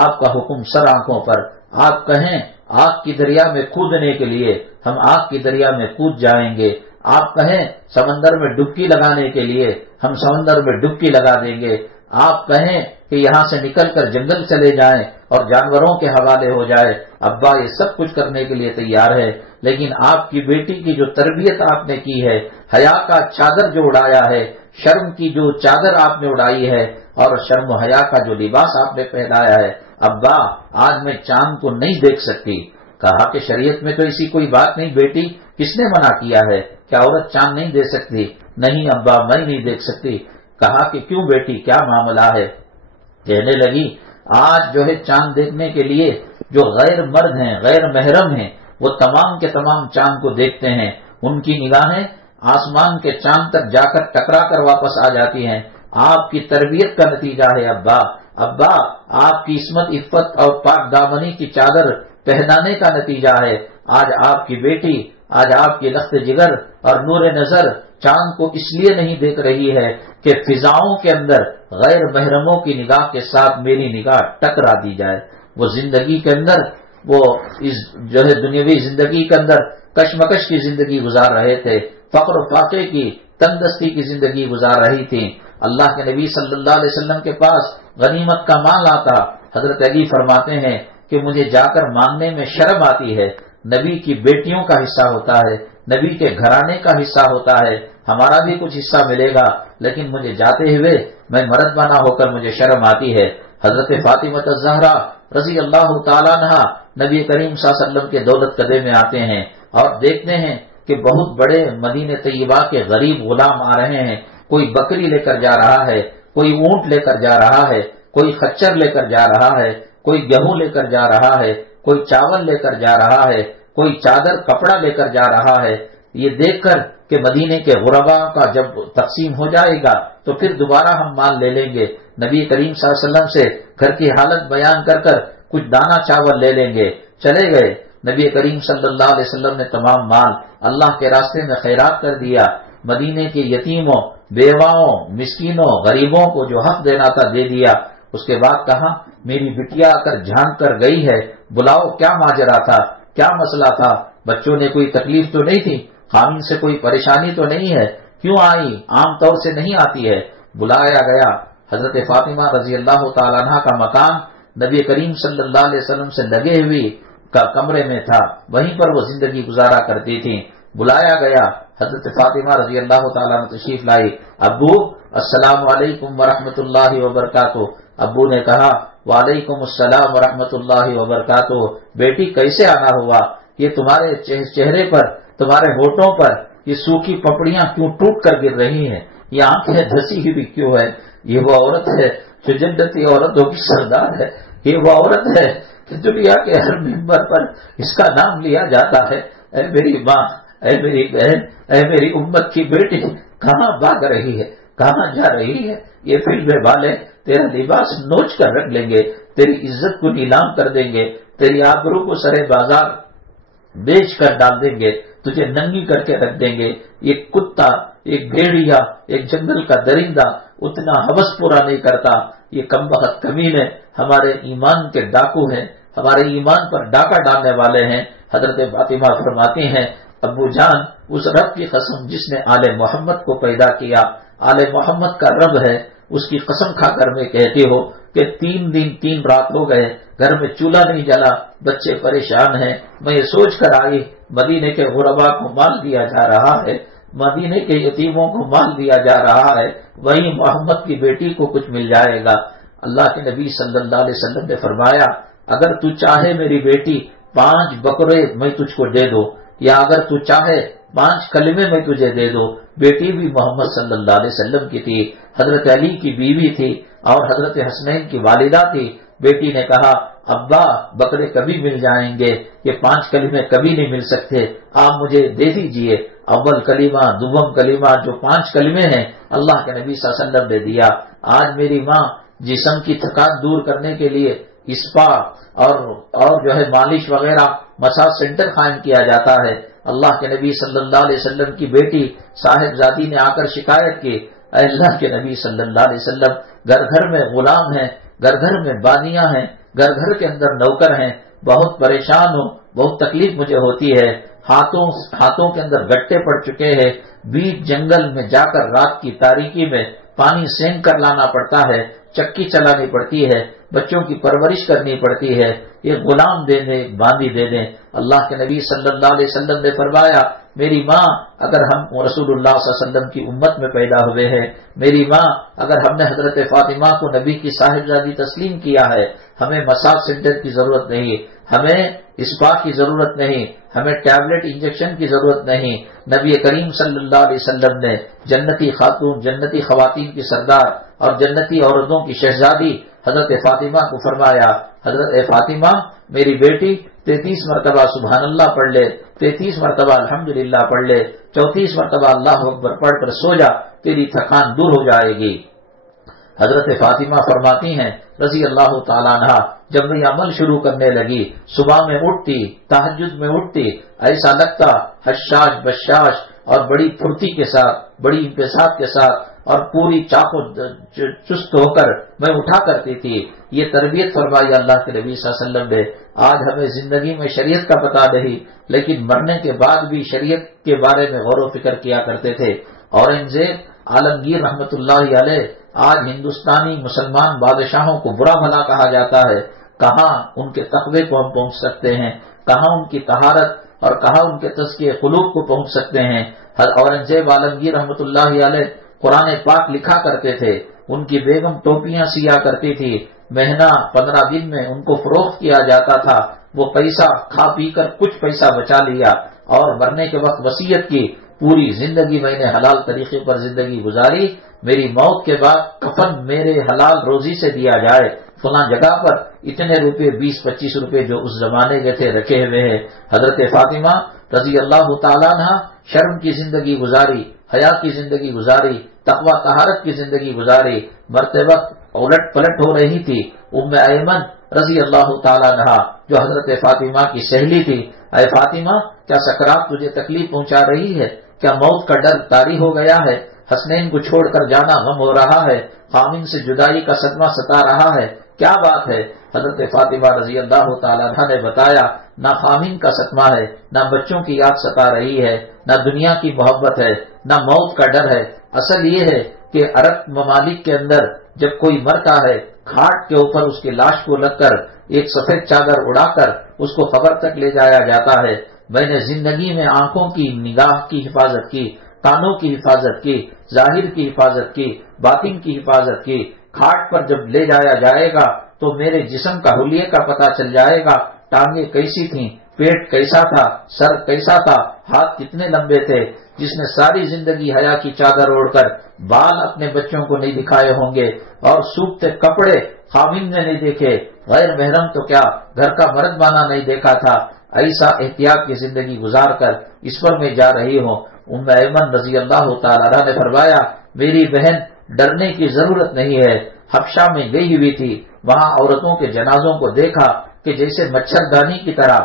آپ کا حکم سر آنکھوں پر، آپ کہیں آگ کی دریا میں کودنے کے لیے ہم آگ کی دریا میں کود جائیں گے، آپ کہیں سمندر میں ڈبکی لگانے کے لیے ہم سمندر میں ڈبکی لگا دیں گے، آپ کہیں کہ یہاں سے نکل کر جنگل چلے جائیں اور جانوروں کے حوالے ہو جائے، ابا یہ سب کچھ کرنے کے لیے تیار ہے۔ لیکن آپ کی بیٹی کی جو تربیت آپ نے کی ہے، حیا کا چادر جو اڑایا ہے، شرم کی جو چادر آپ نے اڑائی ہے اور شرم و حیا کا جو لباس آپ نے پہنایا ہے، ابا آج میں چاند کو نہیں دیکھ سکتی۔ کہا کہ شریعت میں تو ایسی کوئی بات نہیں بیٹی، کس نے منع کیا ہے؟ کیا عورت چاند نہیں دیکھ سکتی؟ نہیں ابا میں نہیں دیکھ سکتی۔ کہا کہ کیوں بیٹی کیا معاملہ ہے؟ کہنے لگی آج جو ہے چاند دیکھنے کے لیے جو غیر مرد ہیں، غیر محرم ہیں، وہ تمام کے تمام چاند کو دیکھتے ہیں، ان کی نگاہیں آسمان کے چاند تک جا کر ٹکرا کر واپس آ جاتی ہیں۔ آپ کی تربیت کا نتیجہ ہے ابا۔ ابا آپ کی عصمت عفت اور پاک دامنی کی چادر پہنانے کا نتیجہ ہے۔ آج آپ کی بیٹی، آج آپ کی لخت جگر اور نور نظر چاند کو اس لیے نہیں دیکھ رہی ہے کہ فضاؤں کے اندر غیر محرموں کی نگاہ کے ساتھ میری نگاہ ٹکرا دی جائے۔ وہ زندگی کے اندر، وہ اس جو ہے دنیاوی زندگی کے اندر کشمکش کی زندگی گزار رہے تھے، فقر و فاقے کی، تندرستی کی زندگی گزار رہی تھی۔ اللہ کے نبی صلی اللہ علیہ وسلم کے پاس غنیمت کا مال آتا، حضرت علی فرماتے ہیں کہ مجھے جا کر مانگنے میں شرم آتی ہے۔ نبی کی بیٹیوں کا حصہ ہوتا ہے، نبی کے گھرانے کا حصہ ہوتا ہے، ہمارا بھی کچھ حصہ ملے گا، لیکن مجھے جاتے ہوئے میں مرد بنا ہو کر مجھے شرم آتی ہے۔ حضرت فاطمہ الزہرا رضی اللہ تعالیٰ عنہا نبی کریم صلی اللہ علیہ وسلم کے دولت قدے میں آتے ہیں اور دیکھتے ہیں کہ بہت بڑے مدینہ طیبہ کے غریب غلام آ رہے ہیں۔ کوئی بکری لے کر جا رہا ہے، کوئی اونٹ لے کر جا رہا ہے، کوئی خچر لے کر جا رہا ہے، کوئی گیہوں لے کر جا رہا ہے، کوئی چاول لے کر جا رہا ہے، کوئی چادر کپڑا لے کر جا رہا ہے۔ یہ دیکھ کر کہ مدینے کے غربا کا جب تقسیم ہو جائے گا تو پھر دوبارہ ہم مال لے لیں گے، نبی کریم صلی اللہ علیہ وسلم سے گھر کی حالت بیان کر کر کچھ دانہ چاول لے لیں گے۔ چلے گئے، نبی کریم صلی اللہ علیہ وسلم نے تمام مال اللہ کے راستے میں خیرات کر دیا۔ مدینے کے یتیموں، بیواؤں، مسکینوں، غریبوں کو جو حق دینا تھا دے دیا۔ اس کے بعد کہا میری بٹیا آ کر جھانک کر گئی ہے، بلاؤ کیا ماجرا تھا، کیا مسئلہ تھا، بچوں نے کوئی تکلیف تو نہیں تھی، خامن سے کوئی پریشانی تو نہیں ہے، کیوں آئی، عام طور سے نہیں آتی ہے۔ بلایا گیا، حضرت فاطمہ رضی اللہ تعالیٰ عنہ کا مکان نبی کریم صلی اللہ علیہ وسلم سے لگے ہوئی کا کمرے میں تھا، وہیں پر وہ زندگی گزارا کرتی تھی۔ بلایا گیا، حضرت فاطمہ رضی اللہ تعالیٰ عنہ تشریف لائی، ابو السلام علیکم ورحمۃ اللہ وبرکاتہ۔ ابو نے کہا وعلیکم السلام ورحمۃ اللہ وبرکاتہ۔ بیٹی کیسے آنا ہوا، یہ تمہارے چہرے پر، تمہارے ہونٹوں پر یہ سوکھی پپڑیاں کیوں ٹوٹ کر گر رہی ہیں، یہ آنکھیں دھسی ہوئی کیوں ہے؟ یہ وہ عورت ہے جو جنتی عورتوں کی سردار ہے، یہ وہ عورت ہے کہ دنیا کے ہر ممبر پر اس کا نام لیا جاتا ہے۔ اے میری ماں، اے میری بہن، اے میری امت کی بیٹی، کہاں بھاگ رہی ہے، کہاں جا رہی ہے؟ یہ فلمیں والے تیرا لباس نوچ کر رکھ لیں گے، تیری عزت کو نیلام کر دیں گے، تیری آبرو کو سرے بازار بیچ کر ڈال دیں گے، تجھے ننگی کر کے رکھ دیں گے۔ ایک کتا، ایک بھیڑیا، ایک جنگل کا درندہ اتنا حوث پورا نہیں کرتا۔ یہ کمبخت کمینے ہمارے ایمان کے ڈاکو ہیں، ہمارے ایمان پر ڈاکہ ڈالنے والے ہیں۔ حضرت فاطمہ فرماتی ہیں ابو جان اس رب کی قسم جس نے آل محمد کو پیدا کیا، آل محمد کا رب ہے، اس کی قسم کھا کر میں کہتی ہو کہ 3 دن 3 رات ہو گئے، گھر میں چولہا نہیں جلا، بچے پریشان ہیں۔ میں یہ سوچ کر آئی مدینے کے غربا کو مال دیا جا رہا ہے، مدینے کے یتیموں کو مال دیا جا رہا ہے، وہیں محمد کی بیٹی کو کچھ مل جائے گا۔ اللہ کے نبی صلی اللہ علیہ وسلم نے فرمایا اگر تو چاہے میری بیٹی 5 بکرے میں تجھ کو دے دو، یا اگر تو چاہے 5 کلمے میں تجھے دے دو۔ بیٹی بھی محمد صلی اللہ علیہ وسلم کی تھی، حضرت علی کی بیوی تھی اور حضرت حسنین کی والدہ تھی۔ بیٹی نے کہا ابا بکرے کبھی مل جائیں گے، یہ 5 کلمے کبھی نہیں مل سکتے، آپ مجھے دے دیجئے۔ اول کلمہ، دوم کلمہ، جو 5 کلمے ہیں اللہ کے نبی صلی اللہ علیہ وسلم نے دیا۔ آج میری ماں جسم کی تھکان دور کرنے کے لیے اسپا اور جو ہے مالش وغیرہ مساج سینٹر قائم کیا جاتا ہے۔ اللہ کے نبی صلی اللہ علیہ وسلم کی بیٹی صاحبزادی نے آ کر شکایت کی، اے اللہ کے نبی صلی اللہ علیہ وسلم گھر گھر میں غلام ہیں، گھر گھر میں بانیاں ہیں، گھر گھر کے اندر نوکر ہیں، بہت پریشان ہوں، بہت تکلیف مجھے ہوتی ہے، ہاتھوں کے اندر گٹے پڑ چکے ہیں، بیچ جنگل میں جا کر رات کی تاریکی میں پانی سینک کر لانا پڑتا ہے، چکی چلانی پڑتی ہے، بچوں کی پرورش کرنی پڑتی ہے، یہ غلام دے دیں، باندی دے دیں۔ اللہ کے نبی صلی اللہ علیہ وسلم نے فرمایا میری ماں اگر ہم رسول اللہ صلی اللہ علیہ وسلم کی امت میں پیدا ہوئے ہیں، میری ماں اگر ہم نے حضرت فاطمہ کو نبی کی صاحبزادی تسلیم کیا ہے، ہمیں مساج سینٹر کی ضرورت نہیں، ہمیں اسپا کی ضرورت نہیں، ہمیں ٹیبلٹ انجیکشن کی ضرورت نہیں۔ نبی کریم صلی اللہ علیہ وسلم نے جنتی خاتون، جنتی خواتین کی سردار اور جنتی عورتوں کی شہزادی حضرت فاطمہ کو فرمایا، حضرت فاطمہ میری بیٹی 33 مرتبہ سبحان اللہ پڑھ لے، 33 مرتبہ الحمدللہ پڑھ لے، 34 مرتبہ اللہ اکبر پڑھ کر سو جا، تیری تھکان دور ہو جائے گی۔ حضرت فاطمہ فرماتی ہیں رضی اللہ تعالیٰ عنہ، جب میں عمل شروع کرنے لگی، صبح میں اٹھتی، تہجد میں اٹھتی، ایسا لگتا حشاش بشاش اور بڑی پھرتی کے ساتھ، بڑی انبساط کے ساتھ اور پوری چاق و چست ہو کر میں اٹھا کرتی تھی۔ یہ تربیت فرمائی اللہ کے نبی صلی اللہ علیہ وسلم نے۔ آج ہمیں زندگی میں شریعت کا پتہ نہیں، لیکن مرنے کے بعد بھی شریعت کے بارے میں غور و فکر کیا کرتے تھے۔ اورنگزیب عالمگیر رحمت اللہ علیہ آج ہندوستانی مسلمان بادشاہوں کو برا بھلا کہا جاتا ہے، کہاں ان کے تقوی کو ہم پہنچ سکتے ہیں، کہاں ان کی طہارت اور کہاں ان کے تزکیہ قلوب کو پہنچ سکتے ہیں۔ اورنگزیب عالمگیر رحمت اللہ علیہ قرآن پاک لکھا کرتے تھے، ان کی بیگم ٹوپیاں سیا کرتی تھی، مہینہ 15 دن میں ان کو فروخت کیا جاتا تھا، وہ پیسہ کھا پی کر کچھ پیسہ بچا لیا اور مرنے کے وقت وصیت کی، پوری زندگی میں نے حلال طریقے پر زندگی گزاری، میری موت کے بعد کفن میرے حلال روزی سے دیا جائے، فلاں جگہ پر اتنے روپے 20-25 روپے جو اس زمانے کے تھے رکھے ہوئے ہیں۔ حضرت فاطمہ رضی اللہ تعالیٰ عنہ شرم کی زندگی گزاری، حیا کی زندگی گزاری، تقوی طہارت کی زندگی گزاری، مرتے وقت الٹ پلٹ ہو رہی تھی۔ ام ایمن رضی اللہ تعالیٰ عنہ جو حضرت فاطمہ کی سہیلی تھی، اے فاطمہ کیا سکرات تجھے تکلیف پہنچا رہی ہے؟ کیا موت کا ڈر طاری ہو گیا ہے؟ حسنین کو چھوڑ کر جانا غم ہو رہا ہے؟ خامن سے جدائی کا صدمہ ستا رہا ہے؟ کیا بات ہے؟ حضرت فاطمہ رضی اللہ تعالیٰ عنہ نے بتایا، نہ خامن کا صدمہ ہے، نہ بچوں کی یاد ستا رہی ہے، نہ دنیا کی محبت ہے، نہ موت کا ڈر ہے۔ اصل یہ ہے کہ عرب ممالک کے اندر جب کوئی مرتا ہے، کھاٹ کے اوپر اس کی لاش کو لگ کر ایک سفید چادر اڑا کر اس کو قبر تک لے جایا جاتا ہے۔ میں نے زندگی میں آنکھوں کی نگاہ کی حفاظت کی، کانوں کی حفاظت کی، ظاہر کی حفاظت کی، باطن کی حفاظت کی۔ کھاٹ پر جب لے جایا جائے گا تو میرے جسم کا حلیے کا پتہ چل جائے گا، ٹانگیں کیسی تھیں، پیٹ کیسا تھا، سر کیسا تھا، ہاتھ کتنے لمبے تھے۔ جس نے ساری زندگی حیا کی چادر اوڑھ کر بال اپنے بچوں کو نہیں دکھائے ہوں گے اور سوکھتے کپڑے خاوند نے نہیں دیکھے، غیر محرم تو کیا گھر کا مرد بانا نہیں دیکھا تھا، ایسا احتیاط کی زندگی گزار کر اس پر میں جا رہی ہوں۔ ام ایمن رضی اللہ تعالیٰ عنہ نے فرمایا، میری بہن ڈرنے کی ضرورت نہیں ہے۔ حبشہ میں گئی ہوئی تھی، وہاں عورتوں کے جنازوں کو دیکھا کہ جیسے مچھردانی کی طرح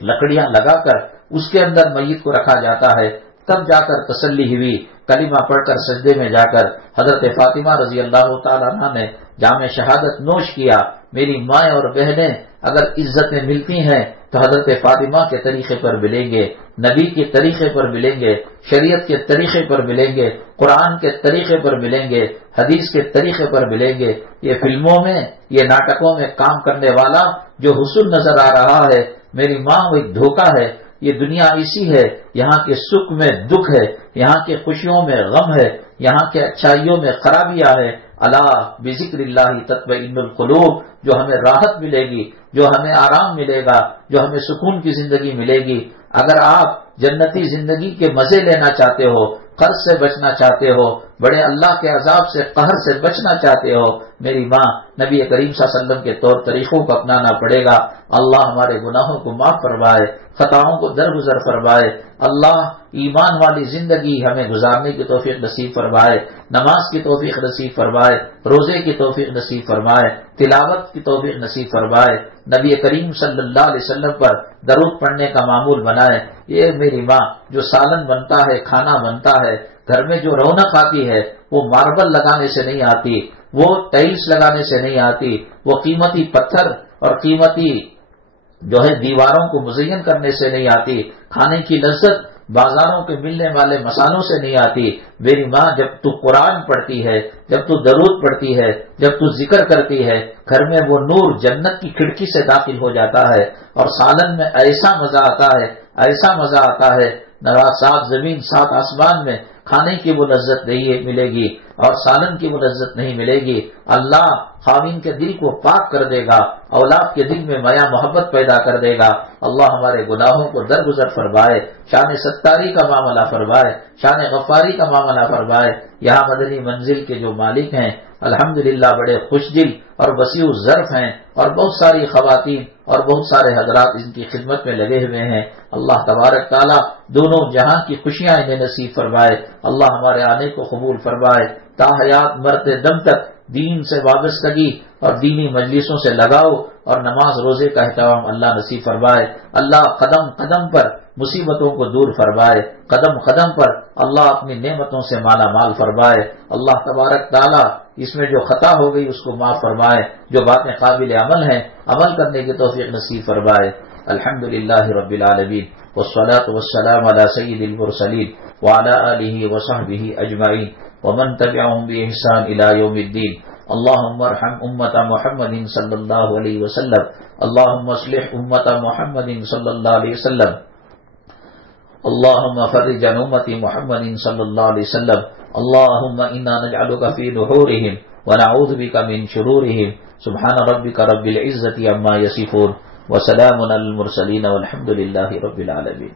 لکڑیاں لگا کر اس کے اندر میت کو رکھا جاتا ہے، تب جا کر تسلی ہوئی، کلمہ پڑھ کر سجدے میں جا کر حضرت فاطمہ رضی اللہ تعالیٰ عنہ نے جام شہادت نوش کیا۔ میری مائیں اور بہنیں اگر عزتیں ملتی ہیں تو حضرت فاطمہ کے طریقے پر ملیں گے، نبی کے طریقے پر ملیں گے، شریعت کے طریقے پر ملیں گے، قرآن کے طریقے پر ملیں گے، حدیث کے طریقے پر ملیں گے۔ یہ فلموں میں، یہ ناٹکوں میں کام کرنے والا جو حسن نظر آ رہا ہے، میری ماں وہ ایک دھوکہ ہے۔ یہ دنیا ایسی ہے، یہاں کے سکھ میں دکھ ہے، یہاں کے خوشیوں میں غم ہے، یہاں کے اچھائیوں میں خرابیاں ہے۔ الا بذکر اللہ تطمئن القلوب، جو ہمیں راحت ملے گی، جو ہمیں آرام ملے گا، جو ہمیں سکون کی زندگی ملے گی۔ اگر آپ جنتی زندگی کے مزے لینا چاہتے ہو، قرض سے بچنا چاہتے ہو، بڑے اللہ کے عذاب سے، قہر سے بچنا چاہتے ہو، میری ماں نبی کریم صلی اللہ علیہ وسلم کے طور طریقوں کو اپنانا پڑے گا۔ اللہ ہمارے گناہوں کو معاف فرمائے، خطاؤں کو درگزر فرمائے۔ اللہ ایمان والی زندگی ہمیں گزارنے کی توفیق نصیب فرمائے، نماز کی توفیق نصیب فرمائے، روزے کی توفیق نصیب فرمائے، تلاوت کی توفیق نصیب فرمائے، نبی کریم صلی اللہ علیہ وسلم پر درود پڑھنے کا معمول بنائے۔ یہ میری ماں جو سالن بنتا ہے، کھانا بنتا ہے، گھر میں جو رونق آتی ہے وہ ماربل لگانے سے نہیں آتی، وہ ٹائلز لگانے سے نہیں آتی، وہ قیمتی پتھر اور قیمتی جو ہے دیواروں کو مزین کرنے سے نہیں آتی، کھانے کی لذت بازاروں کے ملنے والے مسالوں سے نہیں آتی۔ میری ماں جب تو قرآن پڑھتی ہے، جب تو درود پڑھتی ہے، جب تو ذکر کرتی ہے، گھر میں وہ نور جنت کی کھڑکی سے داخل ہو جاتا ہے اور سالن میں ایسا مزہ آتا ہے، ایسا مزہ آتا ہے، نہ سات زمین سات آسمان میں کھانے کی وہ لذت نہیں ملے گی اور سالن کی وہ لذت نہیں ملے گی۔ اللہ خاوند کے دل کو پاک کر دے گا، اولاد کے دل میں میا محبت پیدا کر دے گا۔ اللہ ہمارے گناہوں کو درگزر فرمائے، شان ستاری کا معاملہ فرمائے، شان غفاری کا معاملہ فرمائے۔ یہاں مدنی منزل کے جو مالک ہیں الحمدللہ بڑے خوش دل اور وسیع الظرف ہیں، اور بہت ساری خواتین اور بہت سارے حضرات ان کی خدمت میں لگے ہوئے ہیں۔ اللہ تبارک تعالیٰ دونوں جہاں کی خوشیاں انہیں نصیب فرمائے، اللہ ہمارے آنے کو قبول فرمائے، تا حیات مرتے دم تک دین سے وابستگی اور دینی مجلسوں سے لگاؤ اور نماز روزے کا اہتمام اللہ نصیب فرمائے۔ اللہ قدم قدم پر مصیبتوں کو دور فرمائے، قدم قدم پر اللہ اپنی نعمتوں سے مالا مال فرمائے۔ اللہ تبارک تعالیٰ اس میں جو خطا ہو گئی اس کو معاف فرمائے، جو باتیں قابل عمل ہیں عمل کرنے کی توفیق نصیب فرمائے۔ الحمدللہ رب العالمین والصلاة والسلام علی سید المرسلین وعلی آلہ وصحبہ اجمعین ومن تبعهم بإحسان إلى يوم الدين۔ اللهم ارحم امة محمد صلی اللہ علیہ وسلم، اللهم اصلح امة محمد صلی اللہ علیہ وسلم، اللهم فرج عن امة محمد صلی اللہ علیہ وسلم، اللهم انا نجعلك في نحورهم ونعوذ بك من شرورهم، سبحان ربك رب العزة عما يصفون وسلام على المرسلين والحمد لله رب العالمين۔